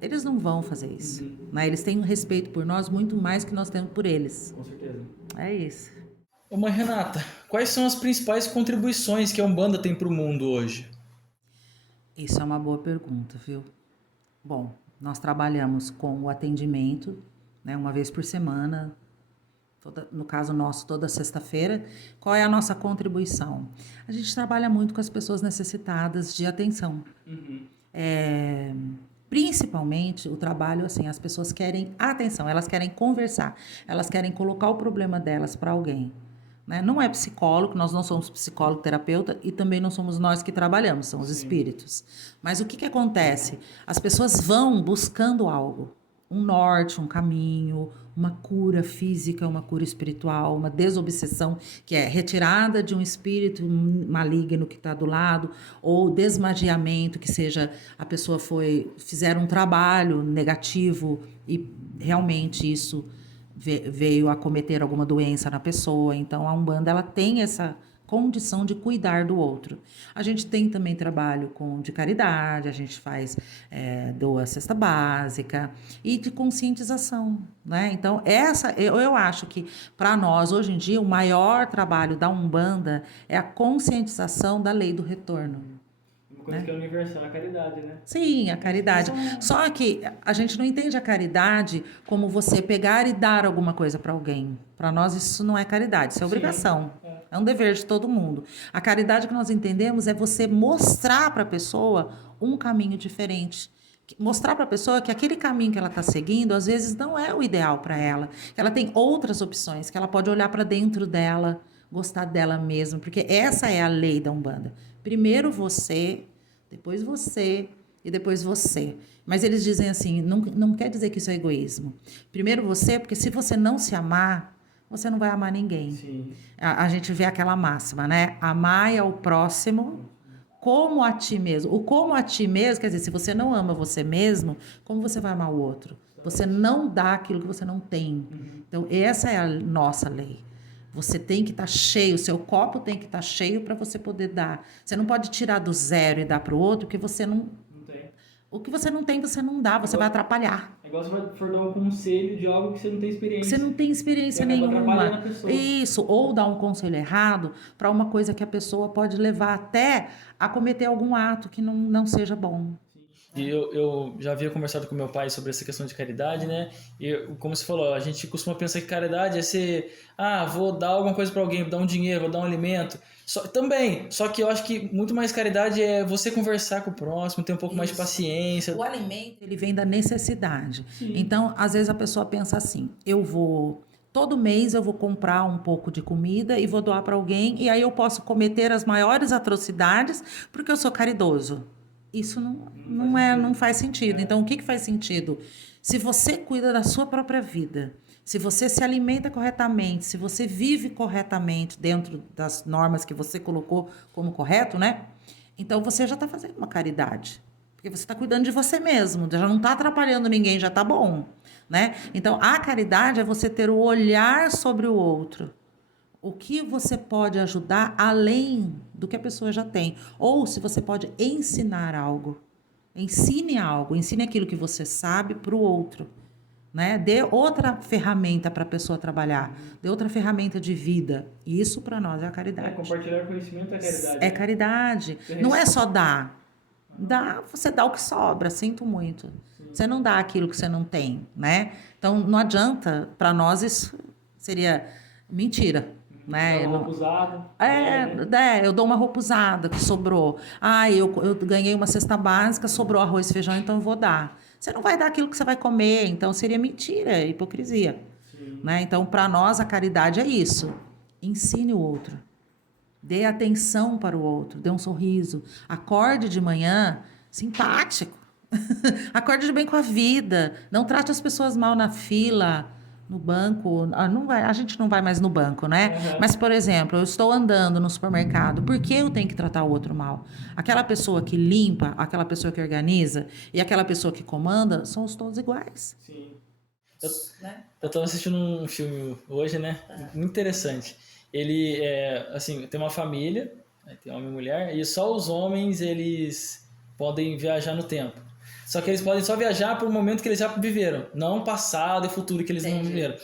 Eles não vão fazer isso. Né? Eles têm um respeito por nós muito mais que nós temos por eles. Com certeza. É isso. Ô, mãe Renata, quais são as principais contribuições que a Umbanda tem para o mundo hoje? Isso é uma boa pergunta, viu? Bom, nós trabalhamos com o atendimento, né, uma vez por semana, no caso nosso, toda sexta-feira. Qual é a nossa contribuição? A gente trabalha muito com as pessoas necessitadas de atenção. Principalmente o trabalho, assim, as pessoas querem atenção, elas querem conversar, elas querem colocar o problema delas para alguém. Né? Não é psicólogo, nós não somos psicólogo, terapeuta, e também não somos nós que trabalhamos, são os espíritos. Mas o que acontece? As pessoas vão buscando algo. Um norte, um caminho, uma cura física, uma cura espiritual, uma desobsessão, que é retirada de um espírito maligno que está do lado, ou desmagiamento, que seja a pessoa fizeram um trabalho negativo e realmente isso veio a cometer alguma doença na pessoa. Então a Umbanda ela tem essa condição de cuidar do outro. A gente tem também trabalho de caridade, a gente faz doa cesta básica e de conscientização, né? Então eu acho que para nós hoje em dia o maior trabalho da Umbanda é a conscientização da lei do retorno. Uma coisa que é universal, a caridade, né? Sim, a caridade. Só que a gente não entende a caridade como você pegar e dar alguma coisa para alguém. Para nós isso não é caridade, isso é obrigação. Sim. É um dever de todo mundo. A caridade que nós entendemos é você mostrar para a pessoa um caminho diferente. Mostrar para a pessoa que aquele caminho que ela está seguindo, às vezes, não é o ideal para ela. Que ela tem outras opções, que ela pode olhar para dentro dela, gostar dela mesma. Porque essa é a lei da Umbanda. Primeiro você, depois você e depois você. Mas eles dizem assim, não quer dizer que isso é egoísmo. Primeiro você, porque se você não se amar, você não vai amar ninguém. Sim. A gente vê aquela máxima, né? Amar ao próximo como a ti mesmo. O como a ti mesmo, quer dizer, se você não ama você mesmo, como você vai amar o outro? Você não dá aquilo que você não tem. Então, essa é a nossa lei. Você tem que estar cheio, o seu copo tem que estar cheio para você poder dar. Você não pode tirar do zero e dar para o outro, porque você não tem. O que você não tem, você não dá, você vai atrapalhar. É igual você for dar um conselho de algo que você não tem experiência. Você não tem experiência nenhuma. Isso, ou dar um conselho errado para uma coisa que a pessoa pode levar até a cometer algum ato que não seja bom. E eu já havia conversado com meu pai sobre essa questão de caridade, né? E como você falou, a gente costuma pensar que caridade é ser, vou dar alguma coisa para alguém, vou dar um dinheiro, vou dar um alimento. Só que eu acho que muito mais caridade é você conversar com o próximo, ter um pouco mais de paciência. O alimento, ele vem da necessidade. Sim. Então, às vezes a pessoa pensa assim, todo mês eu vou comprar um pouco de comida e vou doar para alguém, e aí eu posso cometer as maiores atrocidades porque eu sou caridoso. Isso não faz sentido. Então, o que faz sentido? Se você cuida da sua própria vida, se você se alimenta corretamente, se você vive corretamente dentro das normas que você colocou como correto, né? Então, você já está fazendo uma caridade. Porque você está cuidando de você mesmo, já não está atrapalhando ninguém, já está bom, né? Então, a caridade é você ter o olhar sobre o outro. O que você pode ajudar além do que a pessoa já tem. Ou se você pode ensinar algo. Ensine aquilo que você sabe para o outro. Né? Dê outra ferramenta para a pessoa trabalhar. Dê outra ferramenta de vida. Isso para nós é a caridade. Compartilhar conhecimento é caridade. É caridade. Não é só dar. Você dá o que sobra, sinto muito. Você não dá aquilo que você não tem, né? Então, não adianta, para nós isso seria mentira. Né? Uma roupa usada. Eu dou uma roupa usada que sobrou. Eu ganhei uma cesta básica, sobrou arroz e feijão, então eu vou dar. Você não vai dar aquilo que você vai comer, então seria mentira, é hipocrisia. Né? Então, para nós, a caridade é isso. Ensine o outro. Dê atenção para o outro, dê um sorriso. Acorde de manhã simpático. Acorde de bem com a vida. Não trate as pessoas mal na fila, no banco. A gente não vai mais no banco, né? Uhum. Mas, por exemplo, eu estou andando no supermercado. Por que eu tenho que tratar o outro mal? Aquela pessoa que limpa, aquela pessoa que organiza e aquela pessoa que comanda, somos todos iguais. Sim. Eu estava assistindo um filme hoje, né? Muito interessante. Ele tem uma família, tem homem e mulher, e só os homens eles podem viajar no tempo. Só que eles podem só viajar para o momento que eles já viveram, não passado e futuro que eles não viveram.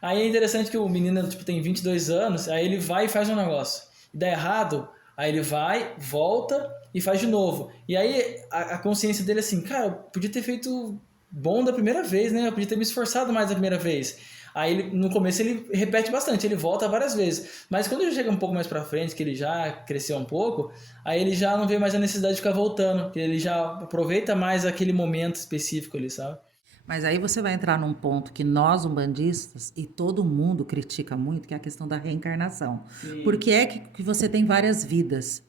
Aí é interessante que o menino tem 22 anos, aí ele vai e faz um negócio. E dá errado, aí ele vai, volta e faz de novo. E aí a consciência dele é assim, cara, eu podia ter feito bom da primeira vez, né? Eu podia ter me esforçado mais da primeira vez. Aí no começo ele repete bastante, ele volta várias vezes. Mas quando ele chega um pouco mais pra frente, que ele já cresceu um pouco, aí ele já não vê mais a necessidade de ficar voltando, porque ele já aproveita mais aquele momento específico ali, sabe? Mas aí você vai entrar num ponto que nós, umbandistas, e todo mundo critica muito, que é a questão da reencarnação. Sim. Por que é que você tem várias vidas?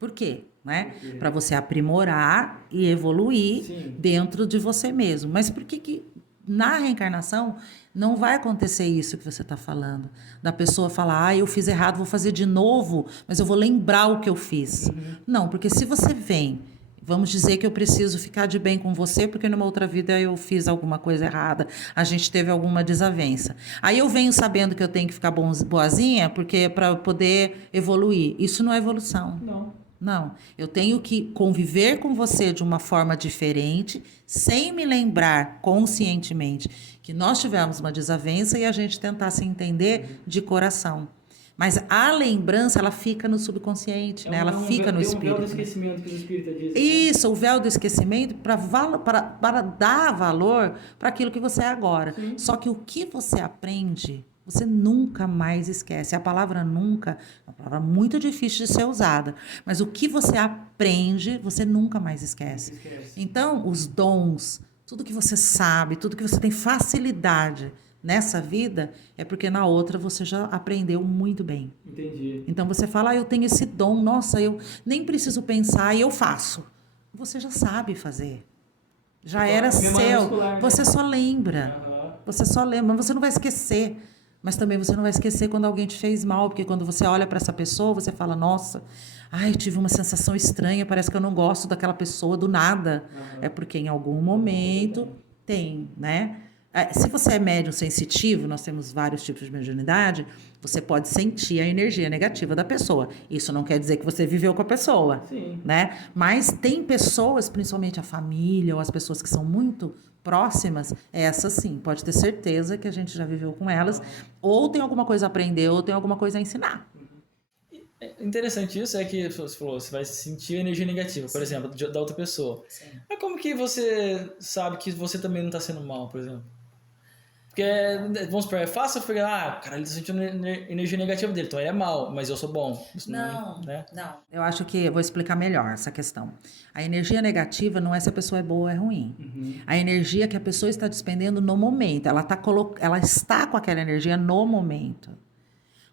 Por quê? Né? Para você aprimorar e evoluir dentro de você mesmo. Mas por que na reencarnação não vai acontecer isso que você está falando? Da pessoa falar, eu fiz errado, vou fazer de novo, mas eu vou lembrar o que eu fiz. Não, porque se você vem, vamos dizer que eu preciso ficar de bem com você, porque numa outra vida eu fiz alguma coisa errada, a gente teve alguma desavença. Aí eu venho sabendo que eu tenho que ficar boazinha, porque para poder evoluir. Isso não é evolução. Não, eu tenho que conviver com você de uma forma diferente, sem me lembrar conscientemente que nós tivemos uma desavença e a gente tentar se entender de coração. Mas a lembrança, ela fica no subconsciente, né? Ela fica no espírito. O véu do esquecimento que o espírita diz. Isso, o véu do esquecimento para dar valor para aquilo que você é agora. Só que o que você aprende, você nunca mais esquece. A palavra nunca é uma palavra muito difícil de ser usada. Mas o que você aprende, você nunca mais esquece. Então, os dons, tudo que você sabe, tudo que você tem facilidade nessa vida, é porque na outra você já aprendeu muito bem. Entendi. Então você fala, eu tenho esse dom, nossa, eu nem preciso pensar e eu faço. Você já sabe fazer. Já era seu. Muscular, você só lembra. Você só lembra, mas você não vai esquecer. Mas também você não vai esquecer quando alguém te fez mal, porque quando você olha para essa pessoa, você fala, nossa, eu tive uma sensação estranha, parece que eu não gosto daquela pessoa do nada. É porque em algum momento tem, né? Se você é médium sensitivo, nós temos vários tipos de mediunidade, você pode sentir a energia negativa da pessoa. Isso não quer dizer que você viveu com a pessoa, né? Mas tem pessoas, principalmente a família ou as pessoas que são muito próximas, essas sim, pode ter certeza que a gente já viveu com elas, ou tem alguma coisa a aprender, ou tem alguma coisa a ensinar. Interessante isso, é que você falou, você vai sentir a energia negativa, por exemplo, da outra pessoa. Mas como que você sabe que você também não está sendo mal, por exemplo? Porque, vamos supor, é fácil pegar, cara, ele tá sentindo energia negativa dele, então ele é mal, mas eu sou bom. Isso Não, né? não. Eu acho que eu vou explicar melhor essa questão. A energia negativa não é se a pessoa é boa ou é ruim. A energia que a pessoa está despendendo no momento, ela está com aquela energia no momento.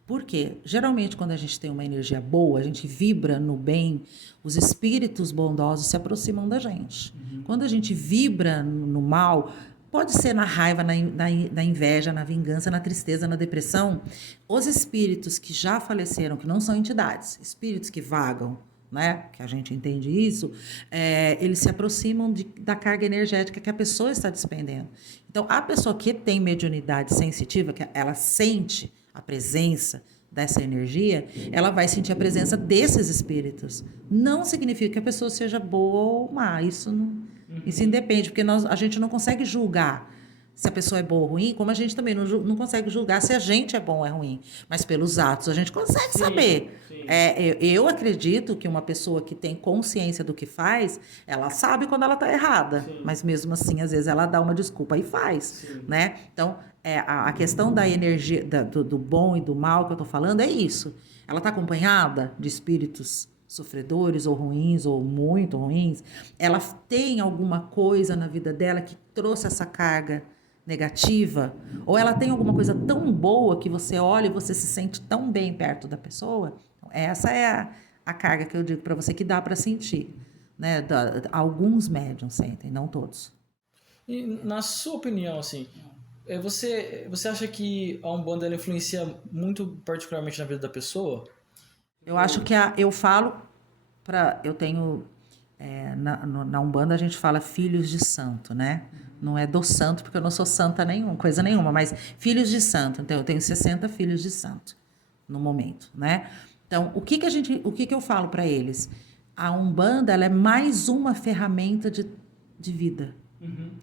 Por quê? Geralmente, quando a gente tem uma energia boa, a gente vibra no bem, os espíritos bondosos se aproximam da gente. Quando a gente vibra no mal, pode ser na raiva, na inveja, na vingança, na tristeza, na depressão, os espíritos que já faleceram, que não são entidades, espíritos que vagam, né? Que a gente entende isso, eles se aproximam da carga energética que a pessoa está despendendo. Então, a pessoa que tem mediunidade sensitiva, que ela sente a presença dessa energia, ela vai sentir a presença desses espíritos. Não significa que a pessoa seja boa ou má, isso independe, porque a gente não consegue julgar se a pessoa é boa ou ruim, como a gente também não consegue julgar se a gente é bom ou é ruim. Mas pelos atos a gente consegue saber. Sim. Eu acredito que uma pessoa que tem consciência do que faz, ela sabe quando ela está errada. Sim. Mas mesmo assim, às vezes, ela dá uma desculpa e faz. Né? Então, a questão da energia, do bom e do mal que eu estou falando é isso. Ela está acompanhada de espíritos sofredores ou ruins, ou muito ruins. Ela tem alguma coisa na vida dela que trouxe essa carga negativa, ou ela tem alguma coisa tão boa que você olha e você se sente tão bem perto da pessoa. Essa é a carga que eu digo para você que dá para sentir, né? Alguns médiums sentem, não todos. E na sua opinião, assim, você acha que a Umbanda ela influencia muito particularmente na vida da pessoa? Eu acho que eu falo eu tenho na Umbanda a gente fala filhos de santo, né? Não é do santo, porque eu não sou santa coisa nenhuma, mas filhos de santo. Então, eu tenho 60 filhos de santo no momento, né? Então, o que eu falo para eles? A Umbanda, ela é mais uma ferramenta de vida.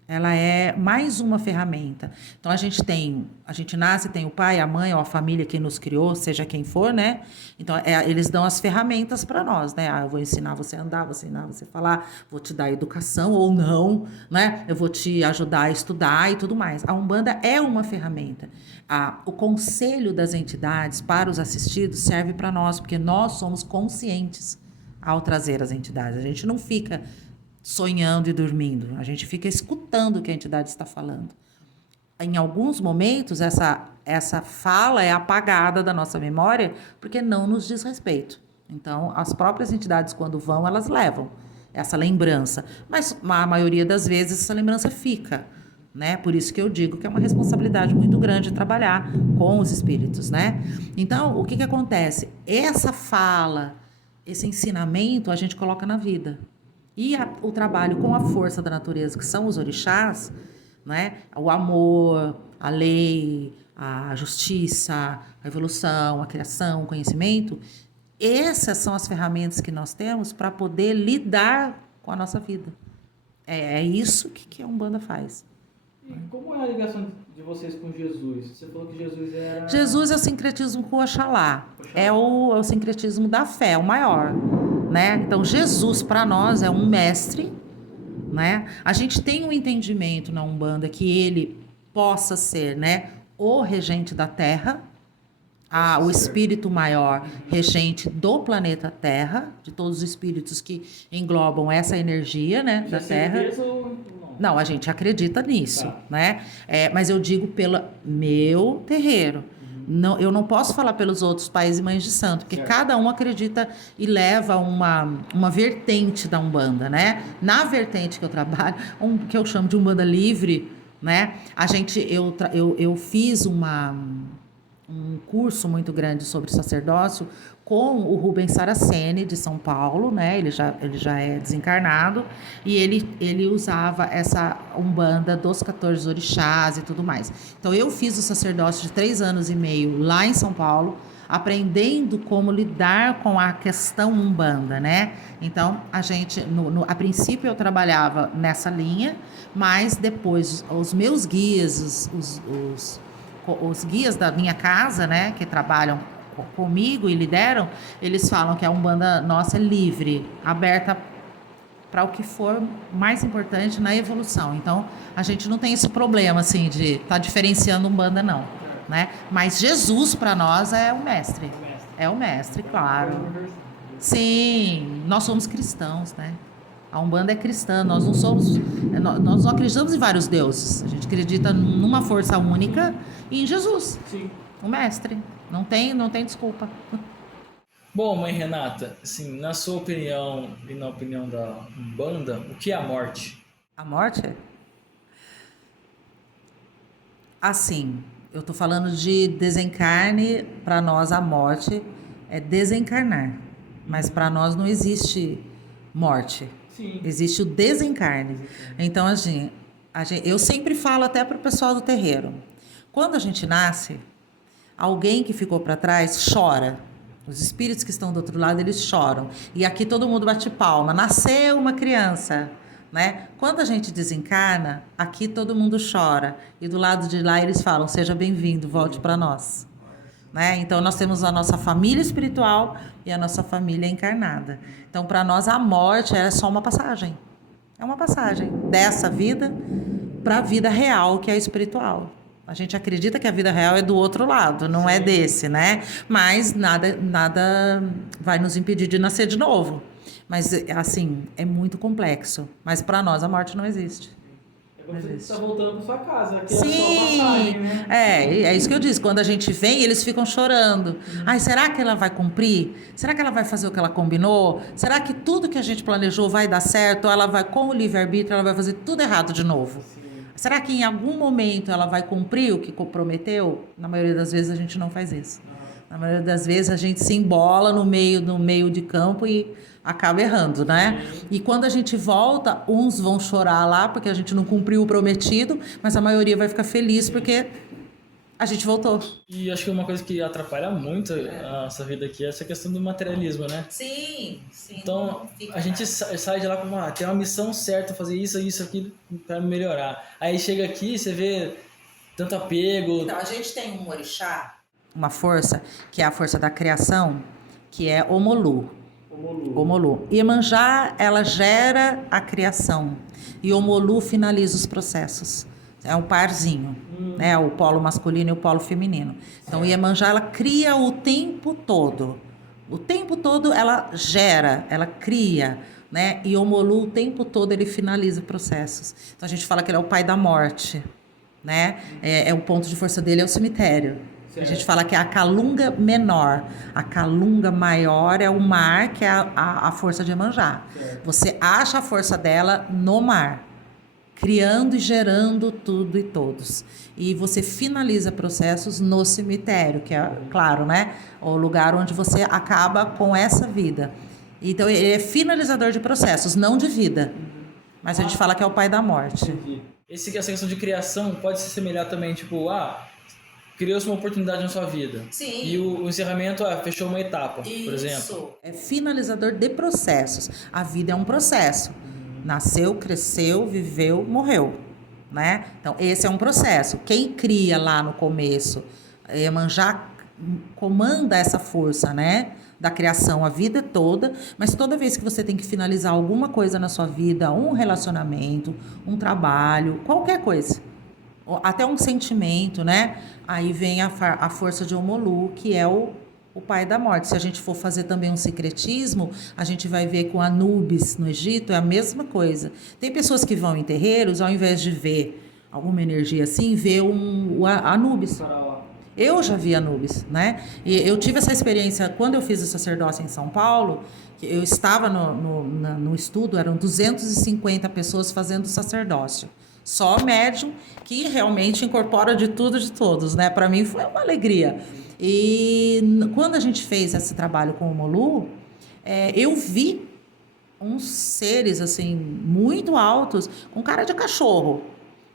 Ela é mais uma ferramenta. Então, a gente nasce, tem o pai, a mãe ou a família que nos criou, seja quem for, né? Então, eles dão as ferramentas para nós, né? Eu vou ensinar você a andar, vou ensinar você a falar, vou te dar educação ou não, né? Eu vou te ajudar a estudar e tudo mais. A Umbanda é uma ferramenta. O conselho das entidades para os assistidos serve para nós, porque nós somos conscientes ao trazer as entidades. A gente não fica sonhando e dormindo. A gente fica escutando o que a entidade está falando. Em alguns momentos, essa fala é apagada da nossa memória porque não nos diz respeito. Então, as próprias entidades, quando vão, elas levam essa lembrança. Mas, a maioria das vezes, essa lembrança fica, né? Por isso que eu digo que é uma responsabilidade muito grande trabalhar com os espíritos, né? Então, o que acontece? Essa fala, esse ensinamento, a gente coloca na vida. E o trabalho com a força da natureza, que são os orixás, né? O amor, a lei, a justiça, a evolução, a criação, o conhecimento, essas são as ferramentas que nós temos para poder lidar com a nossa vida. É isso que a Umbanda faz. E como é a ligação de vocês com Jesus? Você falou que Jesus era... Jesus é o sincretismo com Oxalá. É o sincretismo da fé, o maior. Né? Então, Jesus, para nós, é um mestre. Né? A gente tem um entendimento na Umbanda que ele possa ser, né, o regente da Terra, o espírito maior regente do planeta Terra, de todos os espíritos que englobam essa energia, né, da Terra. Não, a gente acredita nisso, né? Mas eu digo pelo meu terreiro. Não, eu não posso falar pelos outros pais e mães de santo, porque cada um acredita e leva uma vertente da Umbanda, né? Na vertente que eu trabalho, que eu chamo de Umbanda livre, né? Eu fiz um curso muito grande sobre sacerdócio com o Rubens Saraceni, de São Paulo, né? Ele já é desencarnado, e ele usava essa Umbanda dos 14 orixás e tudo mais. Então, eu fiz o sacerdócio de 3 anos e meio lá em São Paulo, aprendendo como lidar com a questão Umbanda, né? Então, a princípio eu trabalhava nessa linha, mas depois os meus guias, os guias da minha casa, né, que trabalham comigo e lideram, eles falam que a Umbanda nossa é livre, aberta para o que for mais importante na evolução. Então, a gente não tem esse problema assim de estar diferenciando Umbanda, não, né? Mas Jesus para nós é o mestre. É o mestre, claro. Sim, nós somos cristãos, né? A Umbanda é cristã, nós não somos, nós não acreditamos em vários deuses. A gente acredita numa força única e em Jesus, o mestre. Não tem desculpa. Bom, mãe Renata, assim, na sua opinião e na opinião da Umbanda, o que é a morte? A morte? Assim, eu tô falando de desencarne, para nós a morte é desencarnar. Mas para nós não existe morte. Sim. Existe o desencarne. Então, eu sempre falo até para o pessoal do terreiro. Quando a gente nasce, alguém que ficou para trás chora. Os espíritos que estão do outro lado, eles choram. E aqui todo mundo bate palma. Nasceu uma criança, né? Quando a gente desencarna, aqui todo mundo chora. E do lado de lá eles falam, seja bem-vindo, volte para nós. Né? Então, nós temos a nossa família espiritual e a nossa família encarnada. Então, para nós, a morte é só uma passagem. É uma passagem dessa vida para a vida real, que é a espiritual. A gente acredita que a vida real é do outro lado, não é desse, né? Mas nada vai nos impedir de nascer de novo. Mas, assim, é muito complexo. Mas, para nós, a morte não existe. Você está voltando para sua casa, aqui Sim, é só passagem, né? é isso que eu disse. Quando a gente vem, eles ficam chorando. Ai, será que ela vai cumprir? Será que ela vai fazer o que ela combinou? Será que tudo que a gente planejou vai dar certo? Ou ela vai, com o livre-arbítrio, ela vai fazer tudo errado de novo? Será que em algum momento ela vai cumprir o que prometeu? Na maioria das vezes a gente não faz isso. Na maioria das vezes a gente se embola no meio de campo e acaba errando, né? E quando a gente volta, uns vão chorar lá porque a gente não cumpriu o prometido, mas a maioria vai ficar feliz porque a gente voltou. E acho que uma coisa que atrapalha muito a nossa vida aqui é essa questão do materialismo, né? Sim. Então, a gente sai de lá com tem uma missão certa, fazer isso, aquilo para melhorar. Aí chega aqui, você vê tanto apego. Então, a gente tem um orixá, uma força, que é a força da criação, que é Omolu. Iemanjá, ela gera a criação. E Omolu finaliza os processos. É um parzinho, né? O polo masculino e o polo feminino. Então, Iemanjá, ela cria o tempo todo. O tempo todo ela gera, ela cria, né? E Omolu, o tempo todo, ele finaliza processos. Então, a gente fala que ele é o pai da morte, né? O ponto de força dele é o cemitério. Certo. A gente fala que é a calunga menor. A calunga maior é o mar, que é a força de Iemanjá. Certo. Você acha a força dela no mar, criando e gerando tudo e todos. E você finaliza processos no cemitério, que é, claro, né, o lugar onde você acaba com essa vida. Então, ele é finalizador de processos, não de vida. Mas a gente fala que é o pai da morte. Essa questão de criação pode se semelhar também, tipo, criou-se uma oportunidade na sua vida. Sim. E o encerramento fechou uma etapa, por exemplo. Isso. É finalizador de processos. A vida é um processo. Nasceu, cresceu, viveu, morreu, né? Então, esse é um processo. Quem cria lá no começo, Iemanjá comanda essa força, né? Da criação a vida toda, mas toda vez que você tem que finalizar alguma coisa na sua vida, um relacionamento, um trabalho, qualquer coisa, até um sentimento, né? Aí vem a força de Omolu, que é o pai da morte. Se a gente for fazer também um sincretismo, a gente vai ver com Anubis no Egito, é a mesma coisa. Tem pessoas que vão em terreiros, ao invés de ver alguma energia assim, vê o Anubis. Eu já vi Anubis, né? E eu tive essa experiência quando eu fiz o sacerdócio em São Paulo, que eu estava no estudo, eram 250 pessoas fazendo sacerdócio. Só médium que realmente incorpora de tudo de todos, né? Para mim foi uma alegria. E quando a gente fez esse trabalho com o Omolu, eu vi uns seres assim muito altos com cara de cachorro.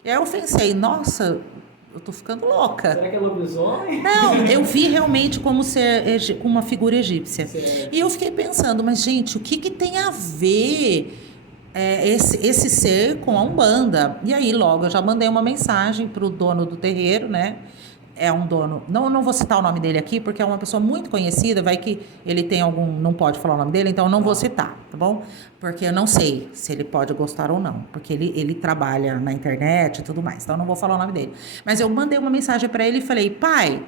E aí eu pensei, nossa, eu tô ficando louca. Será que é lobisomem? Não, eu vi realmente como ser uma figura egípcia. Certo. E eu fiquei pensando, mas gente, o que tem a ver esse ser com a Umbanda? E aí logo eu já mandei uma mensagem para o dono do terreiro, né? é um dono, não vou citar o nome dele aqui, porque é uma pessoa muito conhecida, vai que ele tem algum, não pode falar o nome dele, então eu não vou citar, tá bom? Porque eu não sei se ele pode gostar ou não, porque ele trabalha na internet e tudo mais, então eu não vou falar o nome dele. Mas eu mandei uma mensagem para ele e falei, pai,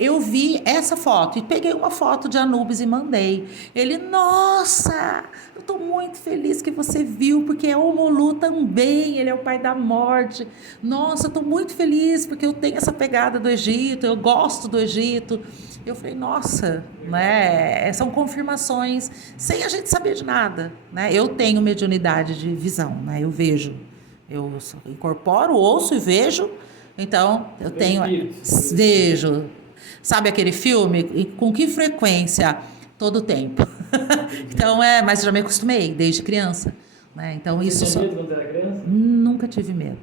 eu vi essa foto e peguei uma foto de Anubis e mandei. Ele, nossa, eu estou muito feliz que você viu, porque é Omolu também, ele é o pai da morte. Nossa, eu estou muito feliz porque eu tenho essa pegada do Egito, eu gosto do Egito. Eu falei, nossa, né? São confirmações sem a gente saber de nada, né? Eu tenho mediunidade de visão, né? Eu vejo, eu incorporo, ouço e vejo. Então, eu tenho, vejo. Sabe aquele filme? E com que frequência? Todo o tempo. Então, mas já me acostumei desde criança. Né? Então, Você tinha medo quando era criança? Nunca tive medo.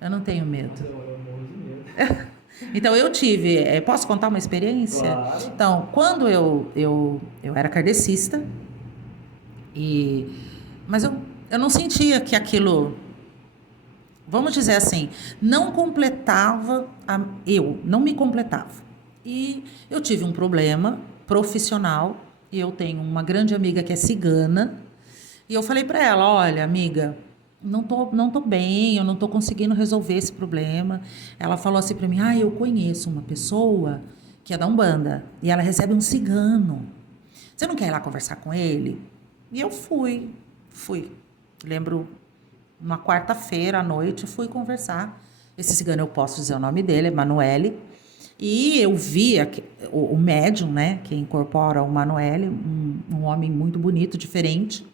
Eu não tenho medo. Eu morro de medo. Então, eu tive... Posso contar uma experiência? Claro. Então, quando eu era kardecista, mas eu não sentia que aquilo... Vamos dizer assim, não completava, não me completava. E eu tive um problema profissional, e eu tenho uma grande amiga que é cigana, e eu falei para ela, olha, amiga, não tô bem, eu não tô conseguindo resolver esse problema. Ela falou assim para mim, eu conheço uma pessoa que é da Umbanda, e ela recebe um cigano. Você não quer ir lá conversar com ele? E eu fui. Lembro, uma quarta-feira à noite, fui conversar. Esse cigano, eu posso dizer o nome dele, é Emanuele. E eu vi o médium, né, que incorpora o Emanuele, um homem muito bonito, diferente.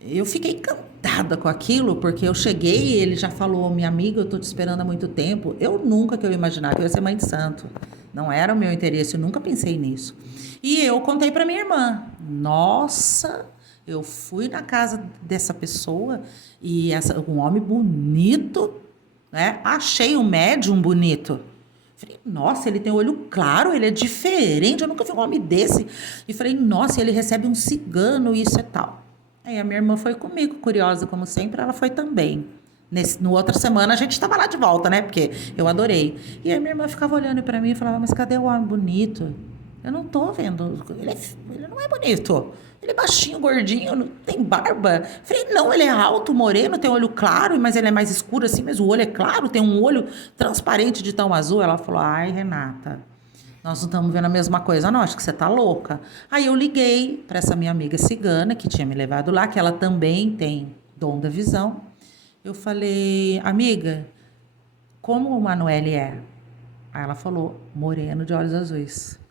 Eu fiquei encantada com aquilo, porque eu cheguei e ele já falou, minha amiga, eu estou te esperando há muito tempo. Eu nunca que eu ia imaginar que eu ia ser mãe de santo. Não era o meu interesse, eu nunca pensei nisso. E eu contei para minha irmã. Nossa, eu fui na casa dessa pessoa e um homem bonito, né? Achei um médium bonito. Falei, nossa, ele tem olho claro, ele é diferente, eu nunca vi um homem desse. E falei, nossa, ele recebe um cigano, isso e tal. Aí a minha irmã foi comigo, curiosa como sempre, ela foi também. No outra semana a gente estava lá de volta, né? Porque eu adorei. E aí minha irmã ficava olhando para mim e falava, mas cadê o homem bonito? Eu não tô vendo, ele não é bonito. Ele é baixinho, gordinho, não tem barba. Falei, não, ele é alto, moreno, tem olho claro, mas ele é mais escuro assim, mas o olho é claro, tem um olho transparente de tão azul. Ela falou, ai, Renata, nós não estamos vendo a mesma coisa, não, acho que você tá louca. Aí eu liguei para essa minha amiga cigana, que tinha me levado lá, que ela também tem dom da visão. Eu falei, amiga, como o Manoel é? Aí ela falou, moreno de olhos azuis.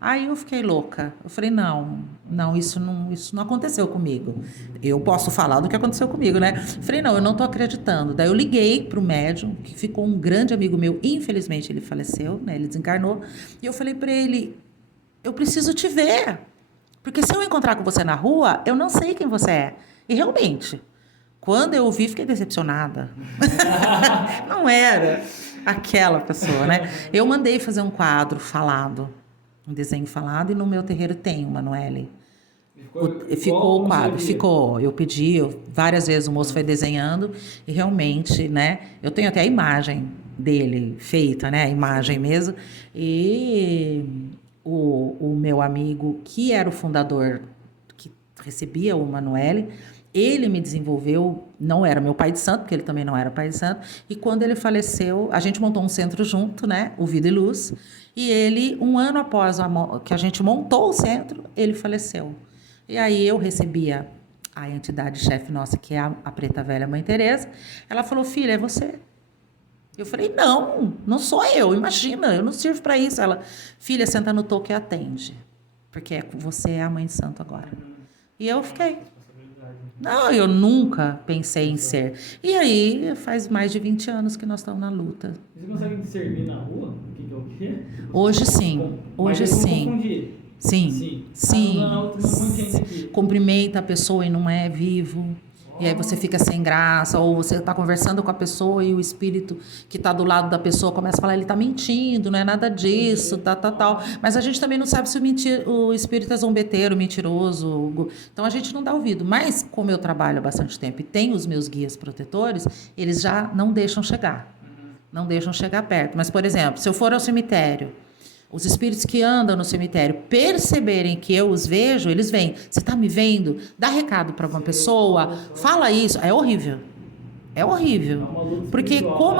Aí eu fiquei louca. Eu falei, não, isso não aconteceu comigo. Eu posso falar do que aconteceu comigo, né? Eu falei, não, eu não estou acreditando. Daí eu liguei para o médium, que ficou um grande amigo meu. Infelizmente, ele faleceu, né? Ele desencarnou. E eu falei para ele, eu preciso te ver. Porque se eu encontrar com você na rua, eu não sei quem você é. E realmente, quando eu o vi, fiquei decepcionada. Não era aquela pessoa, né? Eu mandei fazer um quadro falado. Um desenho falado, e no meu terreiro tem o Manoel. Ficou o quadro, ficou. Eu pedi, várias vezes o moço foi desenhando, e realmente, né? Eu tenho até a imagem dele feita, né? A imagem mesmo. E o meu amigo, que era o fundador, que recebia o Manoel, ele me desenvolveu, não era meu pai de santo, porque ele também não era pai de santo, e quando ele faleceu, a gente montou um centro junto, né? O Vida e Luz. E ele, um ano após que a gente montou o centro, ele faleceu. E aí eu recebia a entidade chefe nossa, que é a Preta Velha Mãe Teresa. Ela falou, filha, é você. Eu falei, não sou eu, imagina, eu não sirvo para isso. Ela, filha, senta no toco e atende, porque você é a mãe de santo agora. E eu fiquei... Não, eu nunca pensei em ser. E aí, faz mais de 20 anos que nós estamos na luta. Você consegue discernir na rua o que é o quê? Hoje sim. Hoje sim. Sim. Cumprimenta a pessoa e não é vivo. E aí você fica sem graça, ou você está conversando com a pessoa e o espírito que está do lado da pessoa começa a falar, ele está mentindo, não é nada disso, tal. Mas a gente também não sabe se o espírito é zombeteiro, mentiroso. Então a gente não dá ouvido. Mas como eu trabalho há bastante tempo e tenho os meus guias protetores, eles já não deixam chegar. não deixam chegar perto. Mas, por exemplo, se eu for ao cemitério, os espíritos que andam no cemitério perceberem que eu os vejo, eles vêm. Você está me vendo? Dá recado para uma pessoa, fala isso. É horrível. É horrível. Porque como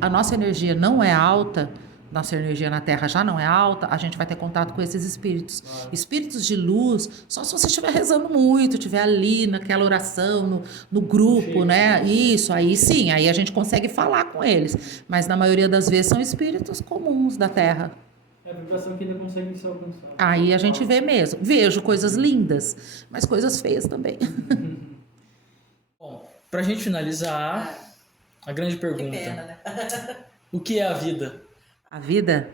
a nossa energia não é alta, nossa energia na Terra já não é alta, a gente vai ter contato com esses espíritos. Espíritos de luz, só se você estiver rezando muito, estiver ali naquela oração, no grupo, né? Isso, aí sim, aí a gente consegue falar com eles. Mas na maioria das vezes são espíritos comuns da Terra. É a vibração que ainda consegue ser alcançada. Aí a gente vê mesmo. Vejo coisas lindas, mas coisas feias também. Bom, pra gente finalizar, a grande pergunta. Que pena, né? O que é a vida? A vida?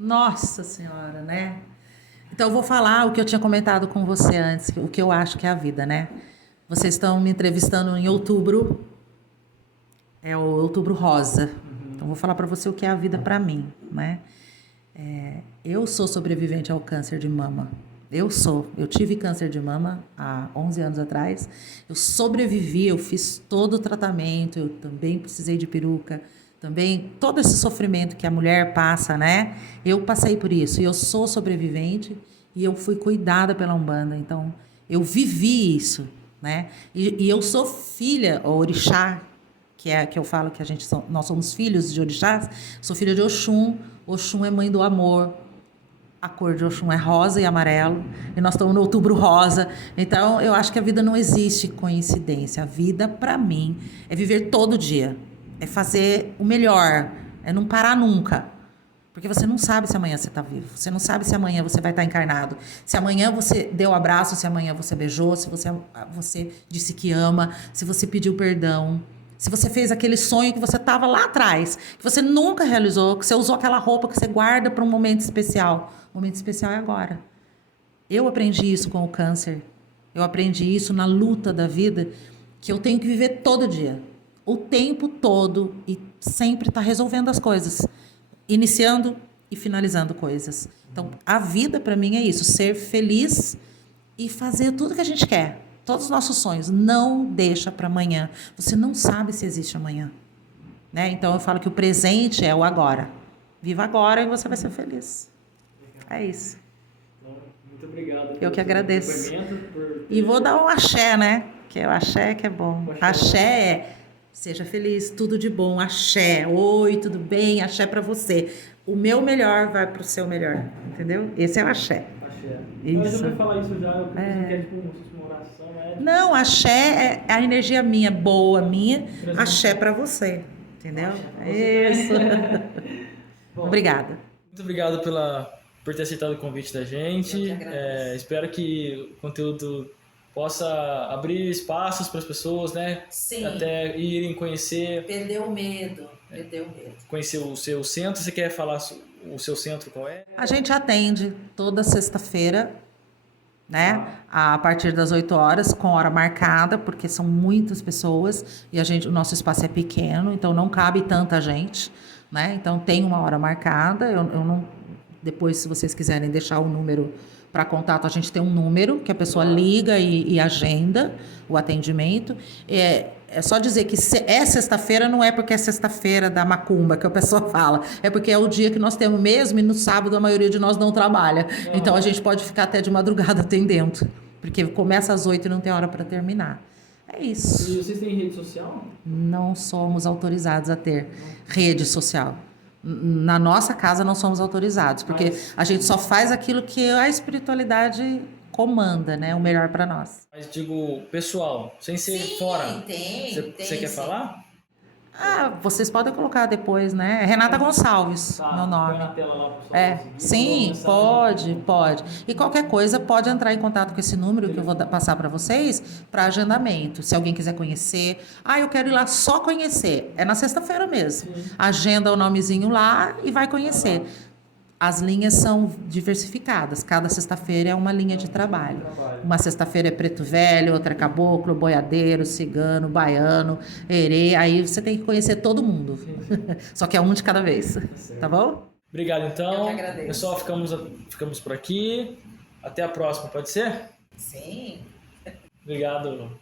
Nossa Senhora, né? Então eu vou falar o que eu tinha comentado com você antes, o que eu acho que é a vida, né? Vocês estão me entrevistando em outubro, é o Outubro Rosa. Então eu vou falar para você o que é a vida para mim, né? Eu sou sobrevivente ao câncer de mama. Eu tive câncer de mama há 11 anos atrás. Eu sobrevivi, eu fiz todo o tratamento, eu também precisei de peruca, também todo esse sofrimento que a mulher passa, né? Eu passei por isso e eu sou sobrevivente e eu fui cuidada pela Umbanda, então eu vivi isso, né? E eu sou filha, o orixá, que eu falo que nós somos filhos de orixás, sou filha de Oxum. Oxum é mãe do amor. A cor de Oxum é rosa e amarelo. E nós estamos no Outubro Rosa. Então, eu acho que a vida não existe coincidência. A vida, para mim, é viver todo dia. É fazer o melhor. É não parar nunca. Porque você não sabe se amanhã você está vivo. Você não sabe se amanhã você vai estar encarnado. Se amanhã você deu abraço, se amanhã você beijou, se você disse que ama, se você pediu perdão. Se você fez aquele sonho que você estava lá atrás, que você nunca realizou, que você usou aquela roupa que você guarda para um momento especial. O momento especial é agora. Eu aprendi isso com o câncer. Eu aprendi isso na luta da vida, que eu tenho que viver todo dia. O tempo todo e sempre estar resolvendo as coisas. Iniciando e finalizando coisas. Então, a vida para mim é isso. Ser feliz e fazer tudo que a gente quer. Todos os nossos sonhos, não deixa para amanhã. Você não sabe se existe amanhã, né? Então eu falo que o presente é o agora. Viva agora e você vai ser feliz. É isso. Muito obrigado. Eu que agradeço. E vou dar um axé, né? Que é o axé que é bom. Axé é seja feliz, tudo de bom. Axé. Oi, tudo bem? Axé para você. O meu melhor vai pro seu melhor, entendeu? Esse é o axé. Axé. Isso. Eu já vou falar isso já, eu quero tipo uma oração, né? Não, axé é a energia minha, boa minha, axé para você, entendeu? Isso. Bom, Obrigada. Muito obrigado por ter aceitado o convite da gente. Espero que o conteúdo possa abrir espaços para as pessoas, né? Sim. Até irem conhecer. Perdeu o medo. Conhecer o seu centro. Você quer falar o seu centro qual é? A gente atende toda sexta-feira, né? A partir das 8 horas, com hora marcada, porque são muitas pessoas e o nosso espaço é pequeno, então não cabe tanta gente, né? Então tem uma hora marcada. Eu não. Depois, se vocês quiserem deixar o número para contato, a gente tem um número que a pessoa liga e agenda o atendimento. É só dizer que é sexta-feira, não é porque é sexta-feira da macumba que a pessoa fala. É porque é o dia que nós temos mesmo e no sábado a maioria de nós não trabalha. Então a gente pode ficar até de madrugada atendendo. Porque começa às 8 e não tem hora para terminar. É isso. E vocês têm rede social? Não somos autorizados a ter rede social. Na nossa casa não somos autorizados, porque a gente só faz aquilo que a espiritualidade comanda, né? O melhor para nós. Mas digo, pessoal, sem ser fora. Você quer falar? Vocês podem colocar depois, né? Renata Gonçalves, meu nome. Põe na tela lá pro pessoal Sim, pode. E qualquer coisa pode entrar em contato com esse número que eu vou passar para vocês para agendamento. Se alguém quiser conhecer, eu quero ir lá só conhecer. É na sexta-feira mesmo. Agenda o nomezinho lá e vai conhecer. As linhas são diversificadas. Cada sexta-feira é uma linha de trabalho. Uma sexta-feira é preto velho, outra é caboclo, boiadeiro, cigano, baiano, herê. Aí você tem que conhecer todo mundo. Só que é um de cada vez. Tá bom? Obrigado, então. Eu que agradeço. Pessoal, ficamos por aqui. Até a próxima, pode ser? Sim. Obrigado.